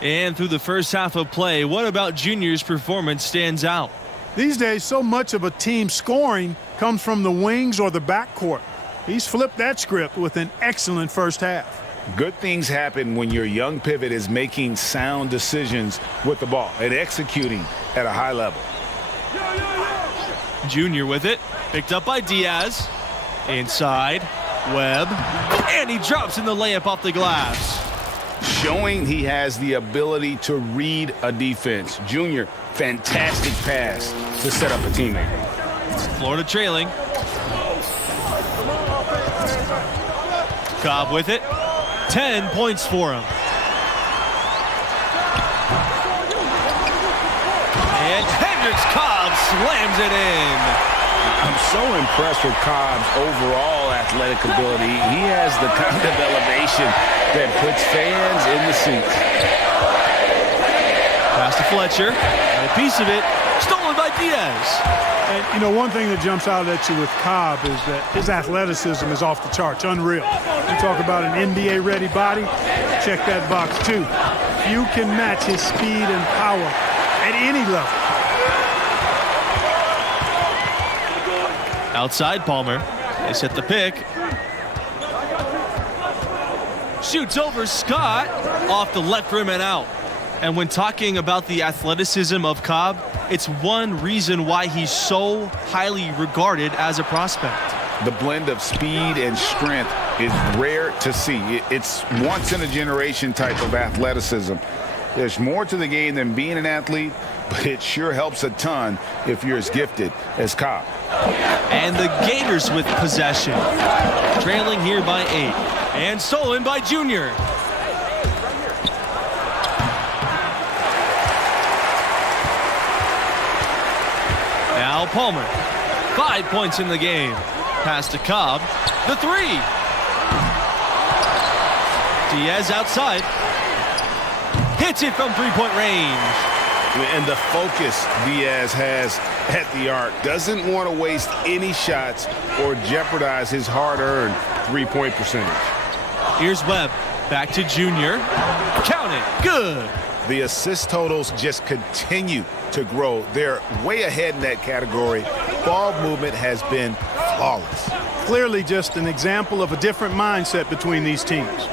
And through the first half of play, what about Junior's performance stands out? These days, so much of a team's scoring comes from the wings or the backcourt. He's flipped that script with an excellent first half. Good things happen when your young pivot is making sound decisions with the ball and executing at a high level. Junior with it. Picked up by Diaz. Inside. Webb. And he drops in the layup off the glass. Showing he has the ability to read a defense. Junior, fantastic pass to set up a teammate. Florida trailing. Cobb with it. 10 points for him. And Hendricks Cobb slams it in. I'm so impressed with Cobb's overall athletic ability. He has the kind of elevation that puts fans in the seats. Pass to Fletcher. And a piece of it stolen by Diaz. And, you know, one thing that jumps out at you with Cobb is that his athleticism is off the charts, unreal. You talk about an NBA-ready body, check that box, too. You can match his speed and power at any level. Outside Palmer. They set the pick. Shoots over Scott. Off the left rim and out. And when talking about the athleticism of Cobb, it's one reason why he's so highly regarded as a prospect. The blend of speed and strength is rare to see. It's once in a generation type of athleticism. There's more to the game than being an athlete. but it sure helps a ton if you're as gifted as Cobb. And the Gators with possession. Trailing here by 8. And stolen by Junior. Now Palmer. 5 points in the game. Pass to Cobb. The 3. Diaz outside. Hits it from three-point range. And the focus Diaz has at the arc. Doesn't want to waste any shots or jeopardize his hard-earned three-point percentage. Here's Webb. Back to Junior. Count it. Good. The assist totals just continue to grow. They're way ahead in that category. Ball movement has been flawless. Clearly just an example of a different mindset between these teams.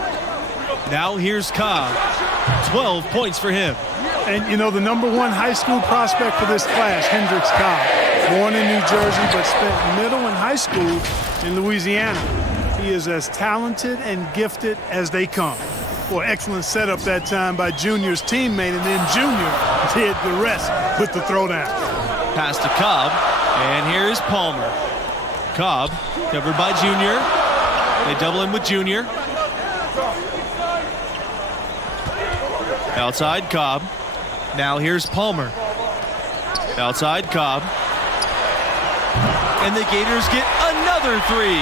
Now here's Cobb. 12 points for him. And, you know, the #1 high school prospect for this class, Hendricks Cobb. Born in New Jersey, but spent middle and high school in Louisiana. He is as talented and gifted as they come. Boy, excellent setup that time by Junior's teammate, and then Junior did the rest with the throwdown. Pass to Cobb, and here's Palmer. Cobb, covered by Junior. They double him with Junior. Outside Cobb. Now here's Palmer. Outside Cobb. And the Gators get another 3.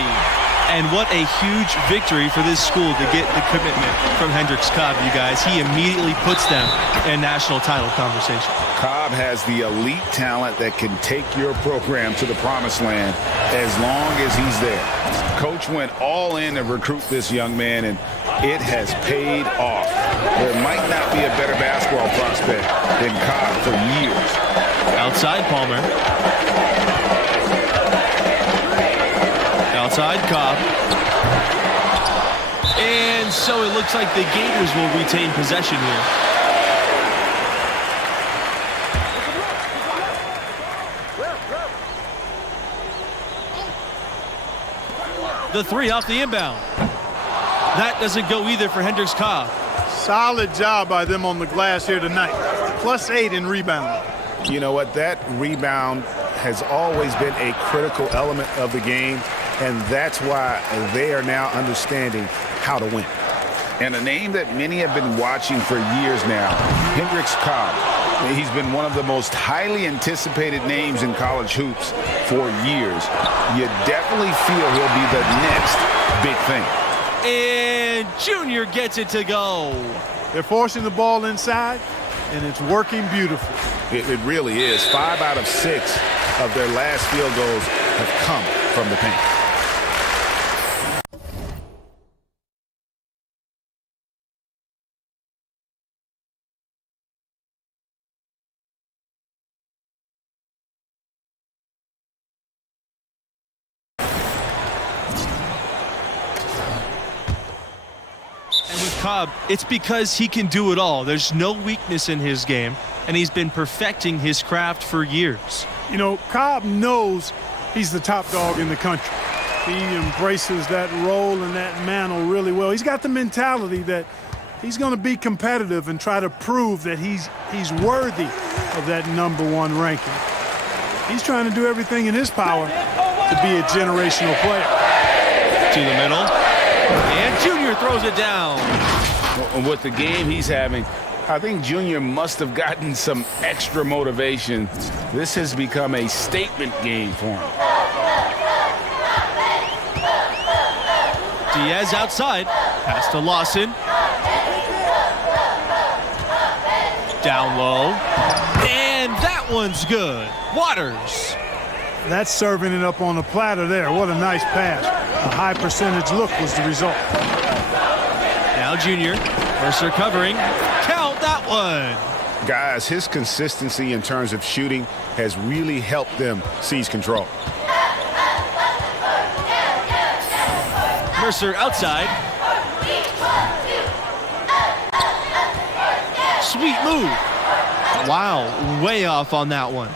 And what a huge victory for this school to get the commitment from Hendricks Cobb, you guys. He immediately puts them in national title conversation. Cobb has the elite talent that can take your program to the promised land as long as he's there. Coach went all in to recruit this young man, and it has paid off. There might not be a better basketball prospect than Cobb for years. Outside Palmer. Outside Cobb. And so it looks like the Gators will retain possession here. The 3 off the inbound. That doesn't go either for Hendricks Cobb. Solid job by them on the glass here tonight. +8 in rebounding. You know what? That rebound has always been a critical element of the game, and that's why they are now understanding how to win. And a name that many have been watching for years now, Hendricks Cobb. He's been one of the most highly anticipated names in college hoops for years. You definitely feel he'll be the next big thing. And Junior gets it to go. They're forcing the ball inside, and it's working beautifully. It really is. 5 out of 6 of their last field goals have come from the paint. Cobb, it's because he can do it all. There's no weakness in his game, and he's been perfecting his craft for years. You know, Cobb knows he's the top dog in the country. He embraces that role and that mantle really well. He's got the mentality that he's going to be competitive and try to prove that he's worthy of that #1 ranking. He's trying to do everything in his power to be a generational player. To the middle, and Junior throws it down. With the game he's having, I think Junior must have gotten some extra motivation. This has become a statement game for him. Diaz outside. Pass to Lawson. Down low. And that one's good. Waters. That's serving it up on a platter there. What a nice pass. A high percentage look was the result. Now Junior. Mercer covering. Count that one. Guys, his consistency in terms of shooting has really helped them seize control. Mercer outside. Sweet move. Wow, way off on that one.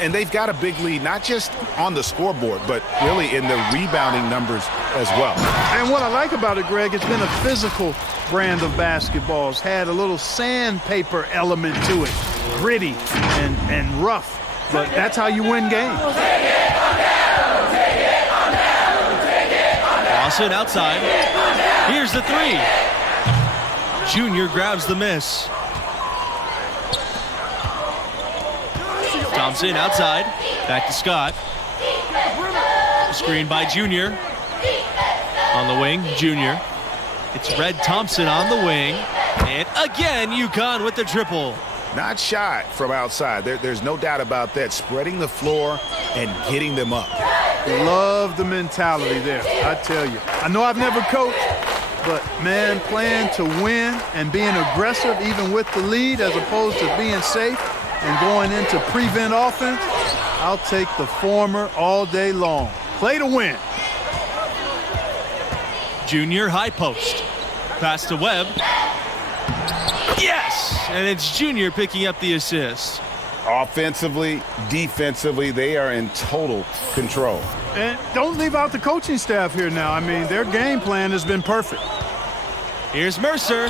And they've got a big lead, not just on the scoreboard, but really in the rebounding numbers as well. And what I like about it, Greg, it's been a physical brand of basketball. It's had a little sandpaper element to it. gritty and rough, but that's how you win games. Lawson outside. Here's the three. Junior grabs the miss. Thompson outside. Back to Scott. Screen by Junior. On the wing, Junior. It's Red Thompson on the wing. And again, UConn with the triple. Not shy from outside. There's no doubt about that. Spreading the floor and getting them up. Love the mentality there, I tell you. I know I've never coached, but, man, playing to win and being aggressive even with the lead as opposed to being safe and going into prevent offense, I'll take the former all day long. Play to win. Junior high post. Pass to Webb. Yes! And it's Junior picking up the assist. Offensively, defensively, they are in total control. And don't leave out the coaching staff here now. I mean, their game plan has been perfect. Here's Mercer.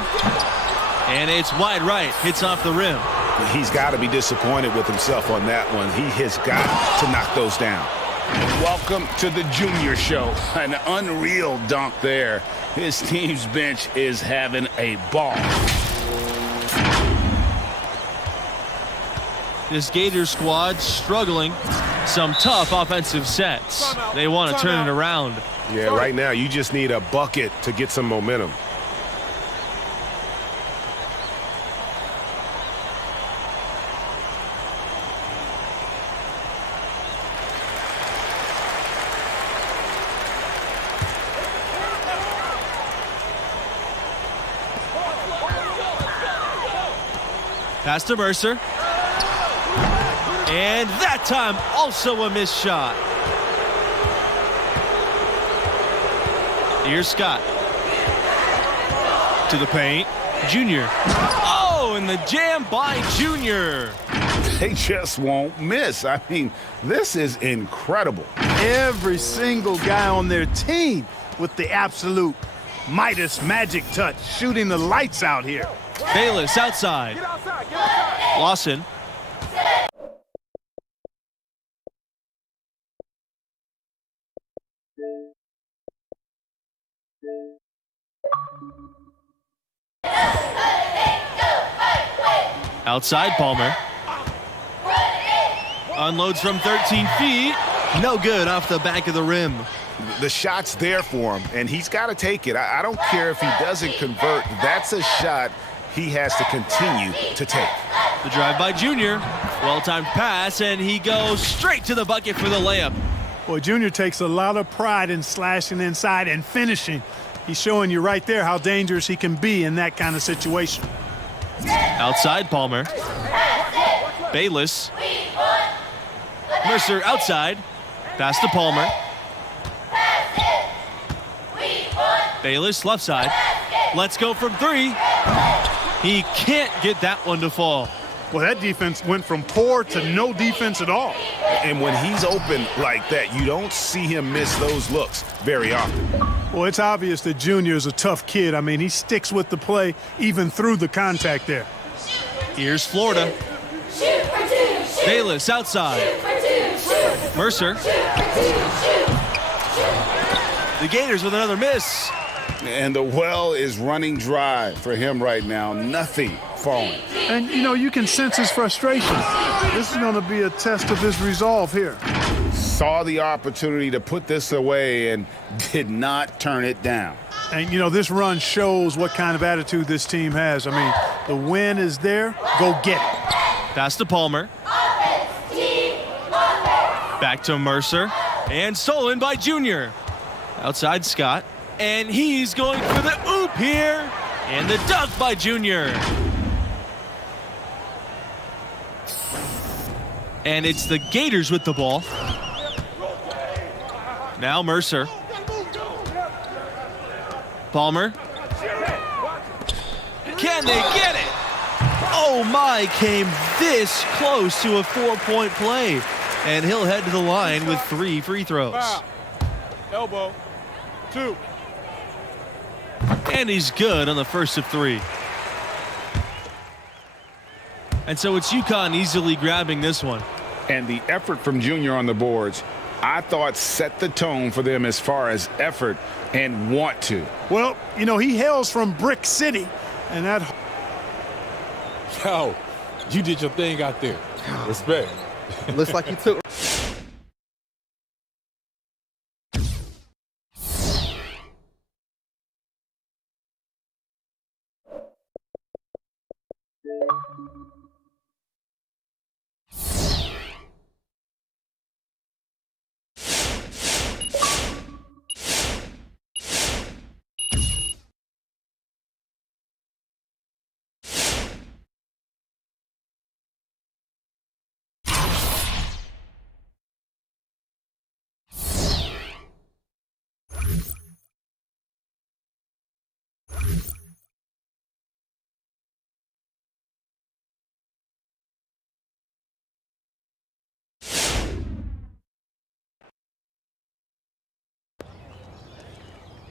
And it's wide right. Hits off the rim. He's got to be disappointed with himself on that one. He has got to knock those down. Welcome to the Junior Show. An unreal dunk there. His team's bench is having a ball. This Gator squad struggling. Some tough offensive sets. They want to turn it around. Yeah, right now you just need a bucket to get some momentum. Pass to Mercer. And that time, also a missed shot. Here's Scott. To the paint. Junior. Oh, and the jam by Junior. They just won't miss. I mean, this is incredible. Every single guy on their team with the absolute Midas magic touch, shooting the lights out here. Bayless outside. Lawson. Outside Palmer. Unloads from 13 feet. No good off the back of the rim. The shot's there for him, and he's got to take it. I don't care if he doesn't convert. That's a shot he has to continue to take. The drive by Junior. Well-timed pass, and he goes straight to the bucket for the layup. Boy, Junior takes a lot of pride in slashing inside and finishing. He's showing you right there how dangerous he can be in that kind of situation. Outside Palmer. Bayless. Mercer outside. Pass to Palmer. Bayless left side. Let's go from three. He can't get that one to fall. Well, that defense went from poor to no defense at all. And when he's open like that, you don't see him miss those looks very often. Well, it's obvious that Junior is a tough kid. I mean, he sticks with the play even through the contact there. Here's Florida. Bayless outside. Mercer. The Gators with another miss. And the well is running dry for him right now. Nothing falling. And, you know, you can sense his frustration. This is going to be a test of his resolve here. Saw the opportunity to put this away and did not turn it down. And, you know, this run shows what kind of attitude this team has. I mean, the win is there. Go get it. Pass to Palmer. Back to Mercer. And stolen by Junior. Outside Scott. And he's going for the oop here. And the dunk by Junior. And it's the Gators with the ball. Now Mercer. Palmer. Can they get it? Oh my, came this close to a 4-point play. And he'll head to the line with 3 free throws. Elbow. 2. And he's good on the first of 3. And so it's UConn easily grabbing this one. And the effort from Junior on the boards, I thought, set the tone for them as far as effort and want to. Well, you know, he hails from Brick City, and that... Yo, you did your thing out there. Respect. Looks like you took...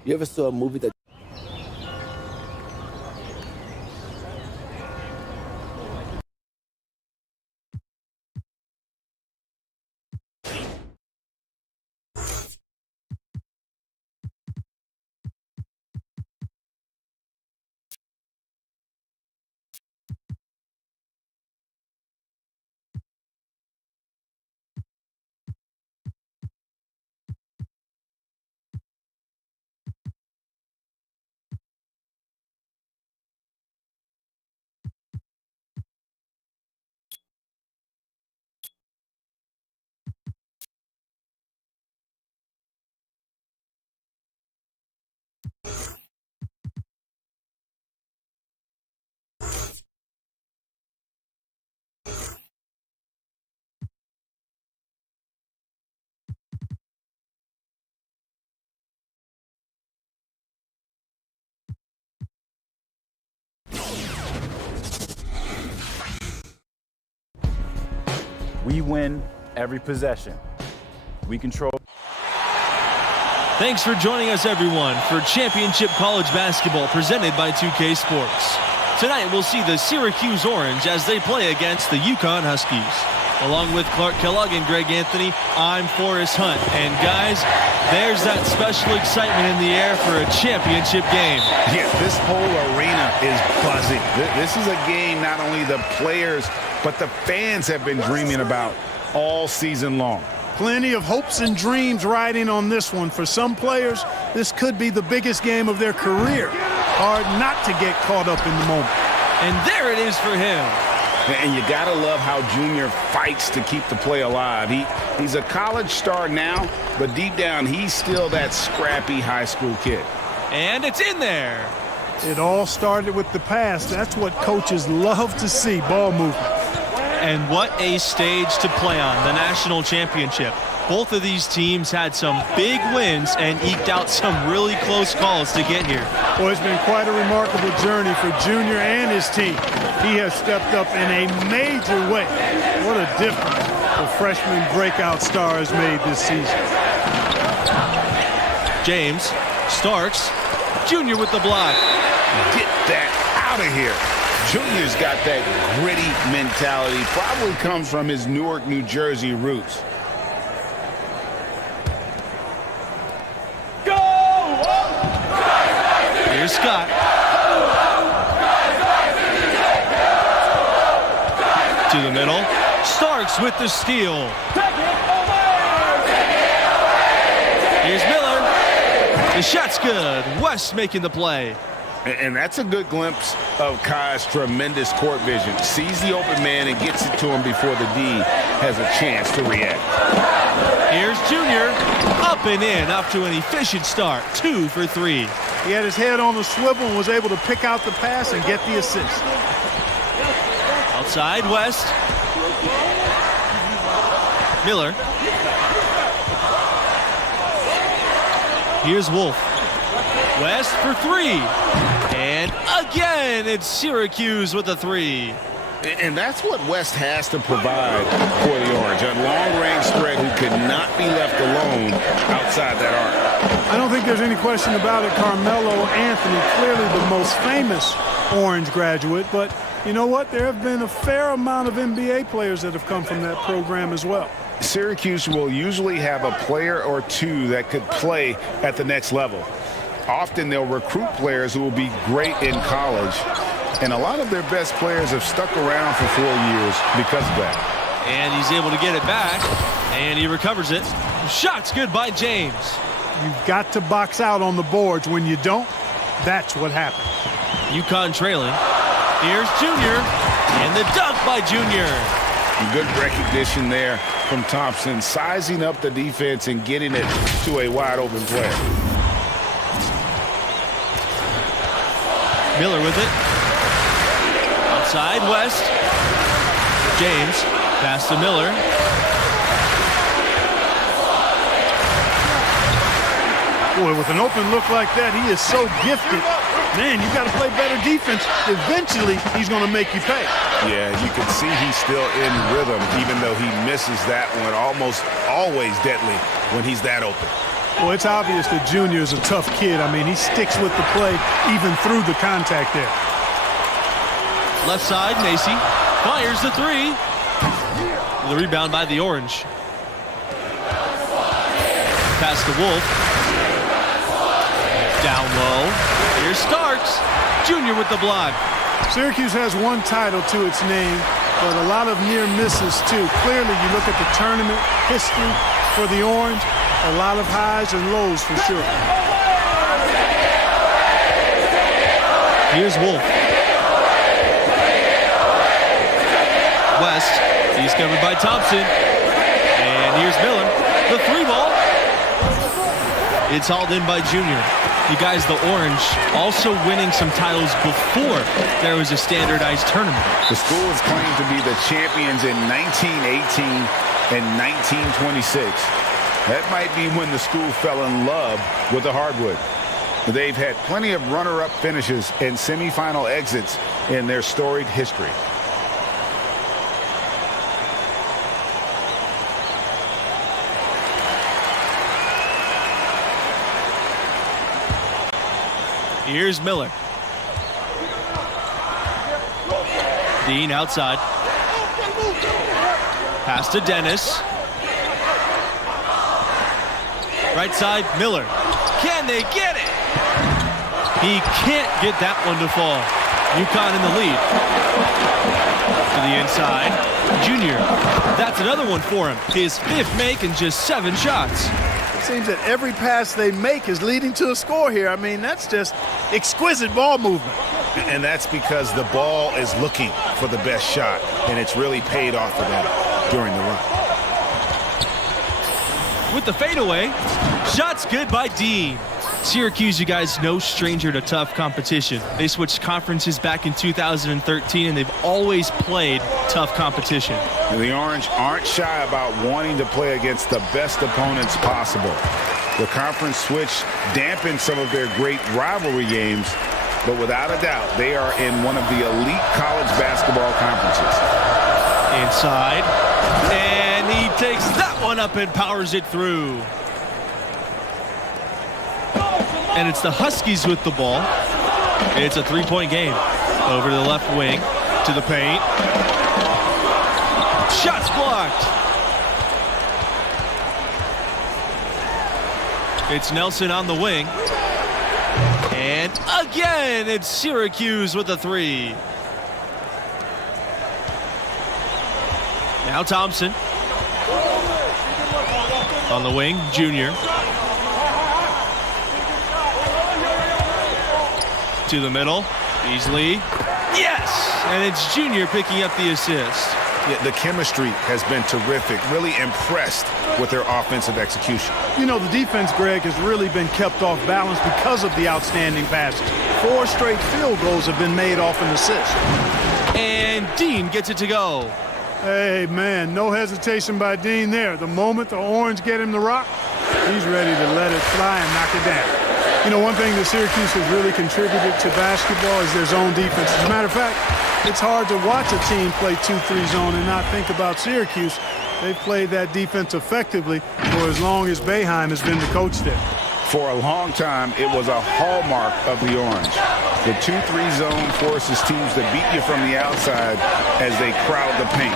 You ever saw a movie that... We win every possession. We control. Thanks for joining us, everyone, for Championship College Basketball presented by 2K Sports. Tonight, we'll see the Syracuse Orange as they play against the UConn Huskies. Along with Clark Kellogg and Greg Anthony, I'm Forrest Hunt. And guys, there's that special excitement in the air for a championship game. Yeah, this whole arena is buzzing. This is a game not only the players, but the fans have been dreaming about all season long. Plenty of hopes and dreams riding on this one. For some players, this could be the biggest game of their career. Hard not to get caught up in the moment. And there it is for him. And you got to love how Junior fights to keep the play alive. He's a college star now, but deep down, he's still that scrappy high school kid. And it's in there. It all started with the pass. That's what coaches love to see, ball movement. And what a stage to play on, the national championship. Both of these teams had some big wins and eked out some really close calls to get here. Well, it's been quite a remarkable journey for Junior and his team. He has stepped up in a major way. What a difference the freshman breakout star has made this season. James, Starks, Junior with the block. Get that out of here. Junior's got that gritty mentality. Probably comes from his Newark, New Jersey roots. Here's Scott. To the middle. Starks with the steal. Here's Miller. The shot's good. West making the play. And that's a good glimpse of Kai's tremendous court vision. Sees the open man and gets it to him before the D has a chance to react. Here's Junior. Up and in. Off to an efficient start. 2 for 3. He had his head on the swivel and was able to pick out the pass and get the assist. Outside, West. Miller. Here's Wolf. West for 3. And again, it's Syracuse with a 3. And that's what West has to provide for the Orange. A long-range threat who could not be left alone outside that arc. I don't think there's any question about it. Carmelo Anthony, clearly the most famous Orange graduate, but You know what? There have been a fair amount of NBA players that have come from that program as well. Syracuse will usually have a player or two that could play at the next level. Often they'll recruit players who will be great in college, and a lot of their best players have stuck around for 4 years because of that. And he's able to get it back, and he recovers it. Shot's good by James. You've got to box out on the boards. When you don't, that's what happens. UConn trailing. Here's Junior, and the dunk by Junior. Good recognition there from Thompson, sizing up the defense and getting it to a wide-open player. Miller with it. Outside, West. James, pass to Miller. Boy, with an open look like that, he is so gifted. Man, you got to play better defense. Eventually, he's going to make you pay. Yeah, you can see he's still in rhythm, even though he misses that one almost always deadly when he's that open. Well, it's obvious that Junior is a tough kid. I mean, he sticks with the play even through the contact there. Left side, Macy fires the three. The rebound by the Orange. Pass to Wolf. Down low. Here's Starks. Junior with the block. Syracuse has one title to its name, but a lot of near misses too. Clearly, you look at the tournament history for the Orange, a lot of highs and lows for sure. Here's Wolf. West. He's covered by Thompson. And here's Miller. The three ball. It's hauled in by Junior. You guys, the Orange also winning some titles before there was a standardized tournament. The school is claimed to be the champions in 1918 and 1926. That might be when the school fell in love with the hardwood. They've had plenty of runner-up finishes and semifinal exits in their storied history. Here's Miller. Dean outside. Pass to Dennis. Right side, Miller. Can they get it? He can't get that one to fall. UConn in the lead. To the inside. Junior. That's another one for him. His fifth make in just 7 shots. It seems that every pass they make is leading to a score here. I mean, that's just exquisite ball movement. And that's because the ball is looking for the best shot, and it's really paid off for them during the run. With the fadeaway, shot's good by Dean. Syracuse, you guys, no stranger to tough competition. They switched conferences back in 2013, and they've always played tough competition. And the Orange aren't shy about wanting to play against the best opponents possible. The conference switch dampened some of their great rivalry games, but without a doubt, they are in one of the elite college basketball conferences. Inside, and he takes that one up and powers it through. And it's the Huskies with the ball. It's a 3-point game. Over to the left wing, to the paint. Shots blocked. It's Nelson on the wing. And again, it's Syracuse with a 3. Now Thompson. On the wing, Junior. To the middle, Beasley. Yes! And it's Junior picking up the assist. Yeah, the chemistry has been terrific. Really impressed with their offensive execution. You know, the defense, Greg, has really been kept off balance because of the outstanding passes. 4 straight field goals have been made off an assist. And Dean gets it to go. Hey, man, no hesitation by Dean there. The moment the Orange get him the rock, he's ready to let it fly and knock it down. You know, one thing that Syracuse has really contributed to basketball is their zone defense. As a matter of fact, it's hard to watch a team play 2-3 zone and not think about Syracuse. They've played that defense effectively for as long as Boeheim has been the coach there. For a long time, it was a hallmark of the Orange. The 2-3 zone forces teams to beat you from the outside as they crowd the paint.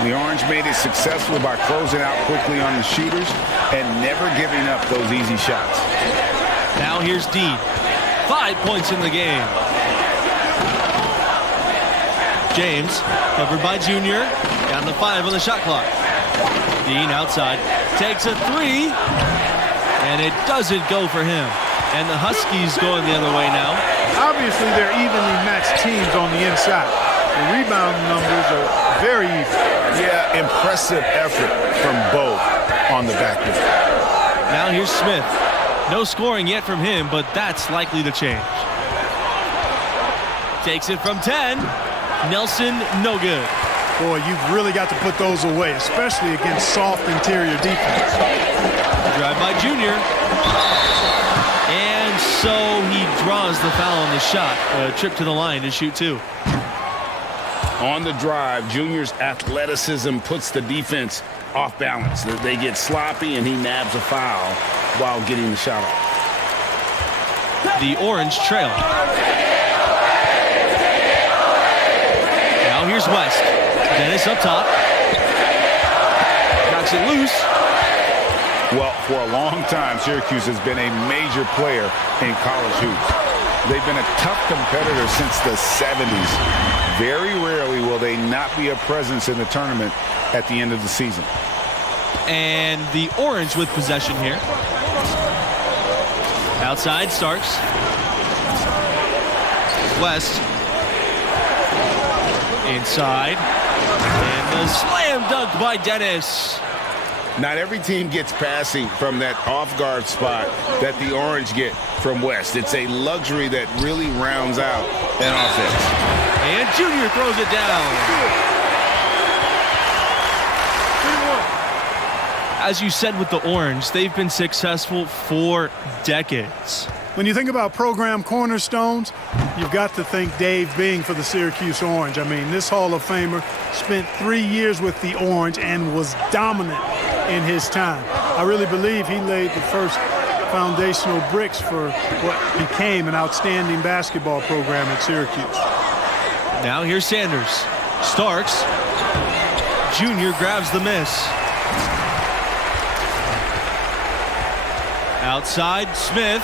The Orange made it successful by closing out quickly on the shooters and never giving up those easy shots. Now here's Dean. 5 points in the game. James, covered by Junior, down to 5 on the shot clock. Dean outside, takes a 3, and it doesn't go for him. And the Huskies going the other way now. Obviously, they're evenly matched teams on the inside. The rebound numbers are very even. Yeah, impressive effort from both on the backboard. Now here's Smith. No scoring yet from him, but that's likely to change. Takes it from 10. Nelson, no good. Boy, you've really got to put those away, especially against soft interior defense. Drive by Junior. And so he draws the foul on the shot. A trip to the line to shoot 2. On the drive, Junior's athleticism puts the defense off balance. They get sloppy, and he nabs a foul while getting the shot off. The Orange trail. Now here's West. Dennis up top. Knocks it loose. Well, for a long time, Syracuse has been a major player in college hoops. They've been a tough competitor since the 70s. Very rarely will they not be a presence in the tournament at the end of the season. And the Orange with possession here. Outside, Starks. West. Inside. And the slam dunk by Dennis. Not every team gets passing from that off-guard spot that the Orange get from West. It's a luxury that really rounds out an offense. And Junior throws it down. As you said with the Orange, they've been successful for decades. When you think about program cornerstones, you've got to think Dave Bing for the Syracuse Orange. I mean, this Hall of Famer spent 3 years with the Orange and was dominant in his time. I really believe he laid the first foundational bricks for what became an outstanding basketball program at Syracuse. Now here's Sanders. Starks. Junior grabs the miss. Outside, Smith.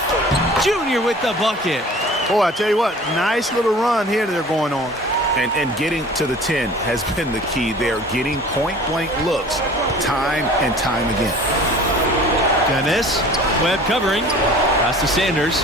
Junior with the bucket. Boy, I tell you what, nice little run here they're going on. And getting to the 10 has been the key. They're getting point-blank looks time and time again. Dennis, Webb covering. Pass to Sanders.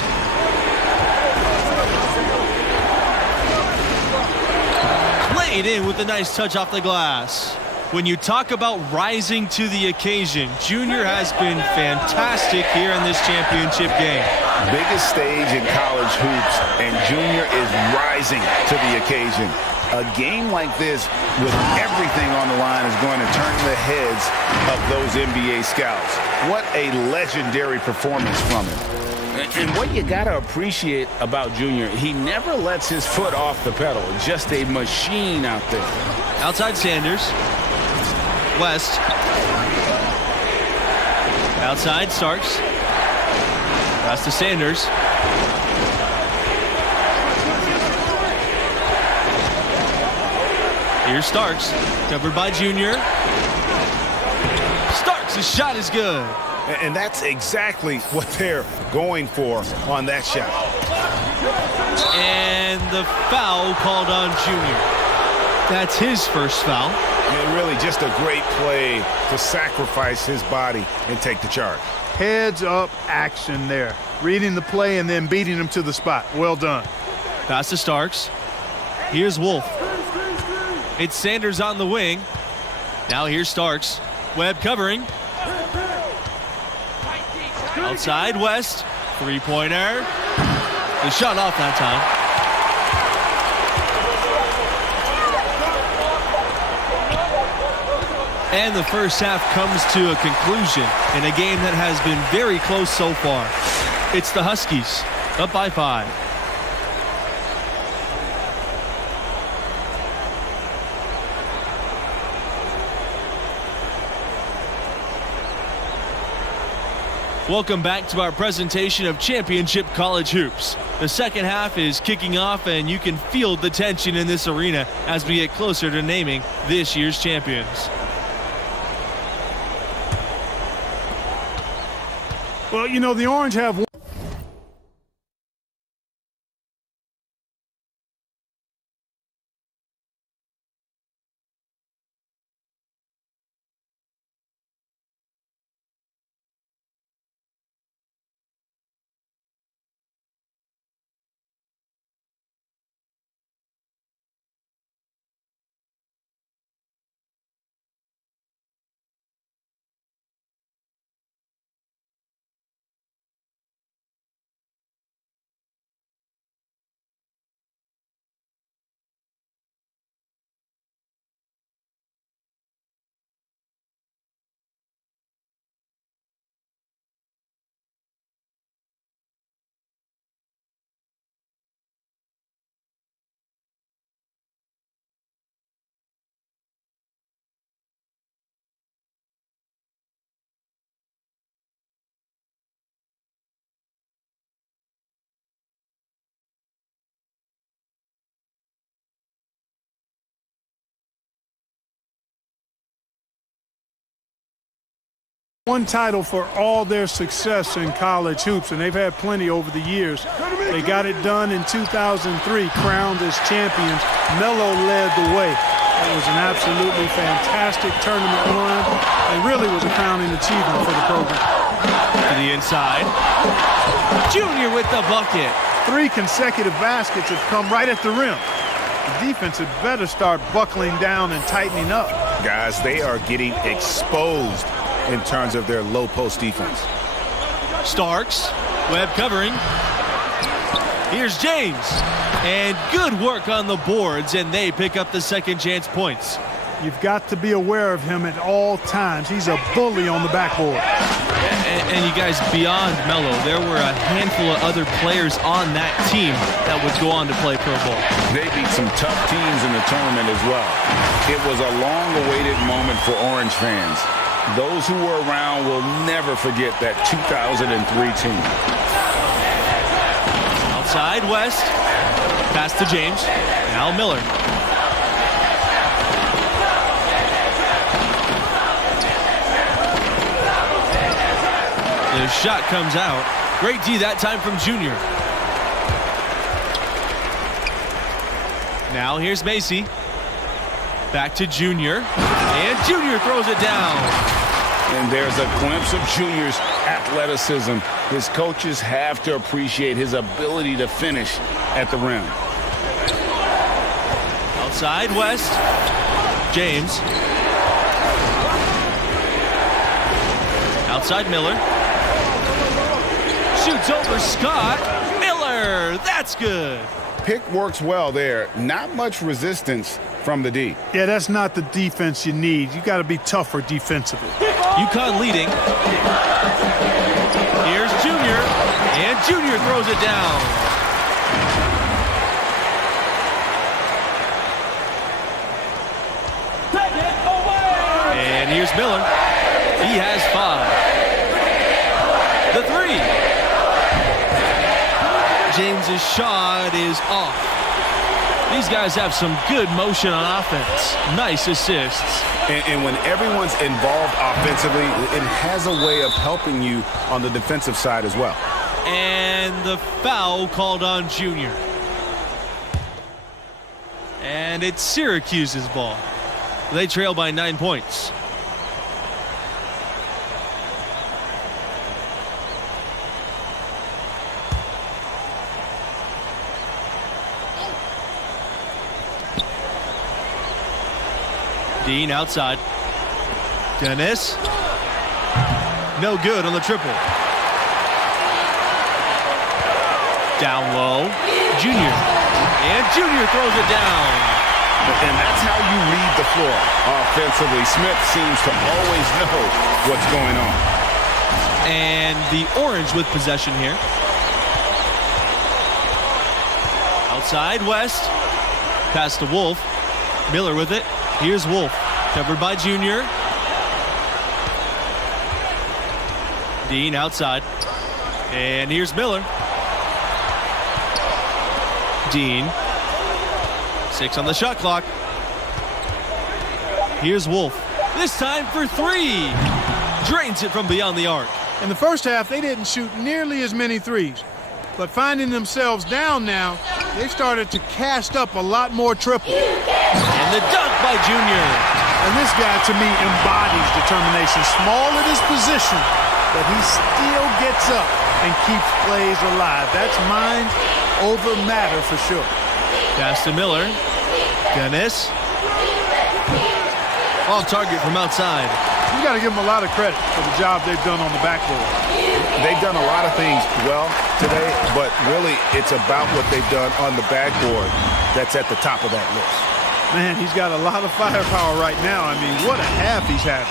Played in with a nice touch off the glass. When you talk about rising to the occasion, Junior has been fantastic here in this championship game. Biggest stage in college hoops, and Junior is rising to the occasion. A game like this, with everything on the line, is going to turn the heads of those NBA scouts. What a legendary performance from him. And what you got to appreciate about Junior, he never lets his foot off the pedal. Just a machine out there. Outside Sanders. West. Outside Starks. Pass to Sanders. Here's Starks. Covered by Junior. Starks' shot is good. And that's exactly what they're going for on that shot. And the foul called on Junior. That's his first foul. And really just a great play to sacrifice his body and take the charge. Heads up action there. Reading the play and then beating him to the spot. Well done. Pass to Starks. Here's Wolf. It's Sanders on the wing. Now here's Starks. Webb covering. Outside West. Three-pointer. The shot off that time. And the first half comes to a conclusion in a game that has been very close so far. It's the Huskies, up by 5. Welcome back to our presentation of Championship College Hoops. The second half is kicking off, and you can feel the tension in this arena as we get closer to naming this year's champions. Well, you know, the Orange have one title for all their success in college hoops, and they've had plenty over the years. They got it done in 2003, crowned as champions. Melo led the way. It was an absolutely fantastic tournament run. It really was a crowning achievement for the program. To the inside. Junior with the bucket. 3 consecutive baskets have come right at the rim. The defense had better start buckling down and tightening up. Guys, they are getting exposed in terms of their low post defense. Starks, Webb covering. Here's James. And good work on the boards, and they pick up the second chance points. You've got to be aware of him at all times. He's a bully on the backboard. And you guys, beyond Melo, there were a handful of other players on that team that would go on to play pro ball. They beat some tough teams in the tournament as well. It was a long-awaited moment for Orange fans. Those who were around will never forget that 2003 team. Outside, West. Pass to James. Now Miller. The shot comes out. Great D that time from Junior. Now here's Macy. Back to Junior. And Junior throws it down. And there's a glimpse of Junior's athleticism. His coaches have to appreciate his ability to finish at the rim. Outside, West. James. Outside, Miller. Shoots over Scott. Miller, that's good. Pick works well there. Not much resistance from the D. Yeah, that's not the defense you need. You got to be tougher defensively. UConn leading. Here's Junior, and Junior throws it down. And here's Miller. He has 5. The 3. James's shot is off. These guys have some good motion on offense. Nice assists. And when everyone's involved offensively, it has a way of helping you on the defensive side as well. And the foul called on Junior. And it's Syracuse's ball. They trail by 9 points. Dean outside. Dennis. No good on the triple. Down low. Junior. And Junior throws it down. And that's how you read the floor. Offensively, Smith seems to always know what's going on. And the Orange with possession here. Outside, West. Pass to Wolf. Miller with it. Here's Wolf. Covered by Junior. Dean outside. And here's Miller. Dean. 6 on the shot clock. Here's Wolf. This time for 3. Drains it from beyond the arc. In the first half, they didn't shoot nearly as many threes. But finding themselves down now, they've started to cast up a lot more triples. And the dunk by Junior. And this guy, to me, embodies determination. Small at his position, but he still gets up and keeps plays alive. That's mind over matter for sure. Pass to Miller. Dennis. Off target from outside. You got to give them a lot of credit for the job they've done on the backboard. They've done a lot of things well today, but really it's about what they've done on the backboard that's at the top of that list. Man, he's got a lot of firepower right now. I mean, what a half he's having.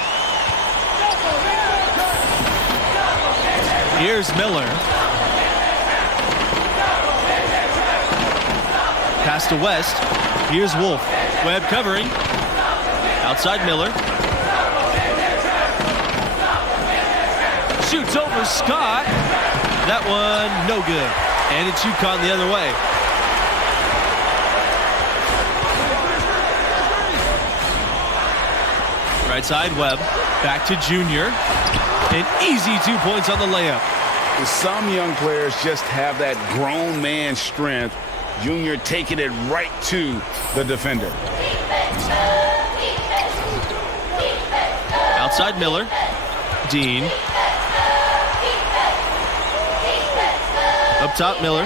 Here's Miller. Pass to West. Here's Wolf. Webb covering. Outside Miller. Shoots over Scott. That one no good. And it's UConn the other way. Right side, Webb. Back to Junior. An easy 2 points on the layup. Some young players just have that grown man strength. Junior taking it right to the defender. Outside Miller. Dean. Up top, Miller.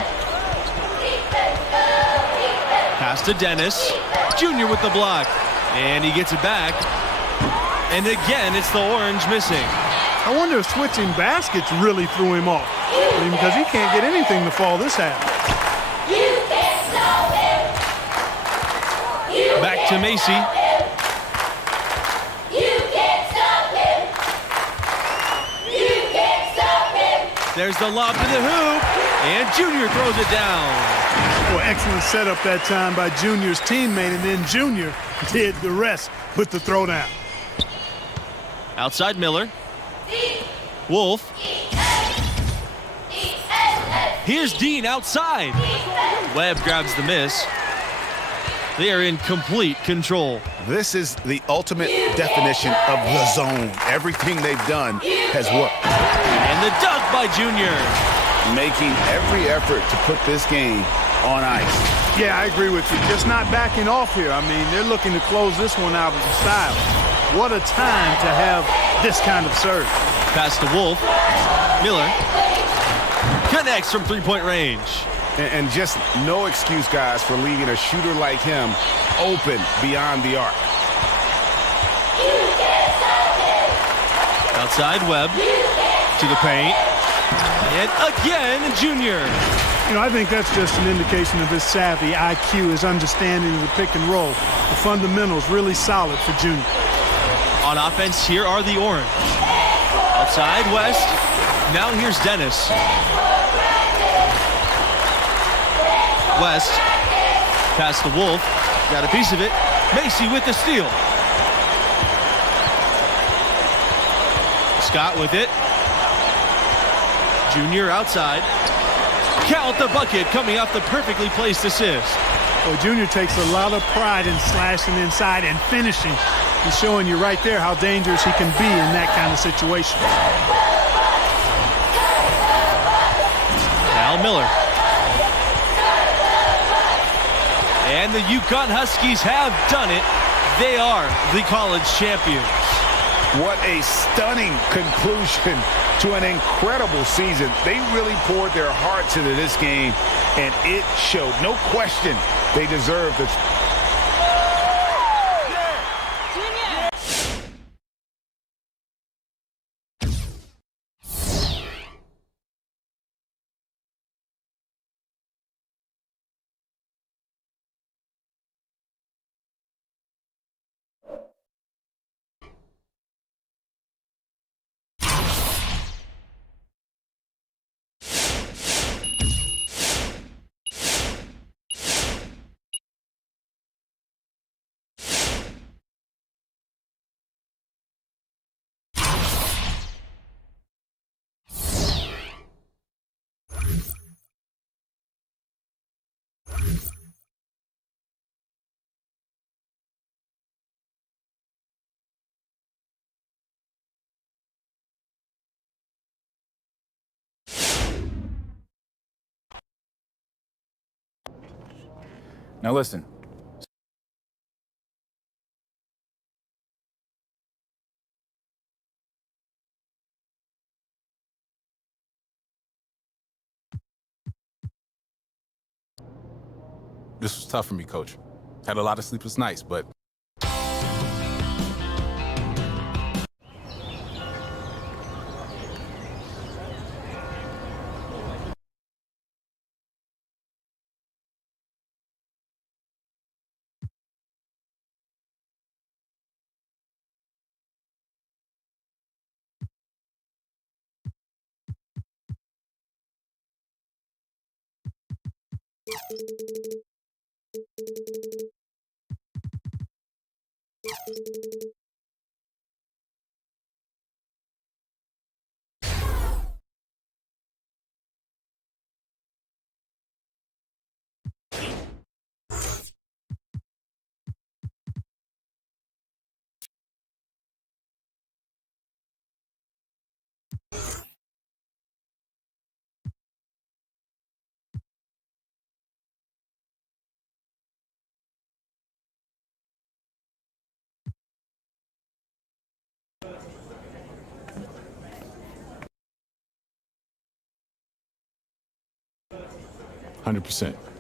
Pass to Dennis. Junior with the block. And he gets it back. And again, it's the orange missing. I wonder if switching baskets really threw him off. I mean, because he can't get anything to fall this half. Back to Macy. There's the lob to the hoop. And Junior throws it down. Well, excellent setup that time by Junior's teammate, and then Junior did the rest with the throwdown. Outside Miller. Wolf. Here's Dean outside. Webb grabs the miss. They are in complete control. This is the ultimate definition of the zone. Everything they've done has worked. And the dunk by Junior. Making every effort to put this game on ice. Yeah, I agree with you. Just not backing off here. I mean, they're looking to close this one out in style. What a time to have this kind of serve. Pass to Wolf. Miller connects from three-point range. And just no excuse, guys, for leaving a shooter like him open beyond the arc. Outside Webb to the paint. And again, Junior. You know, I think that's just an indication of his savvy IQ, his understanding of the pick and roll. The fundamentals really solid for Junior. On offense, here are the orange. Outside West. Now here's Dennis. West. Pass to Wolf. Got a piece of it. Macy with the steal. Scott with it. Junior outside. Count the bucket coming off the perfectly placed assist. Well, Junior takes a lot of pride in slashing inside and finishing. He's showing you right there how dangerous he can be in that kind of situation. Al Miller. And the UConn Huskies have done it. They are the college champions. What a stunning conclusion to an incredible season. They really poured their hearts into this game, and it showed. No question they deserve the Now listen. This was tough for me, Coach. Had a lot of sleepless nights, but 100%.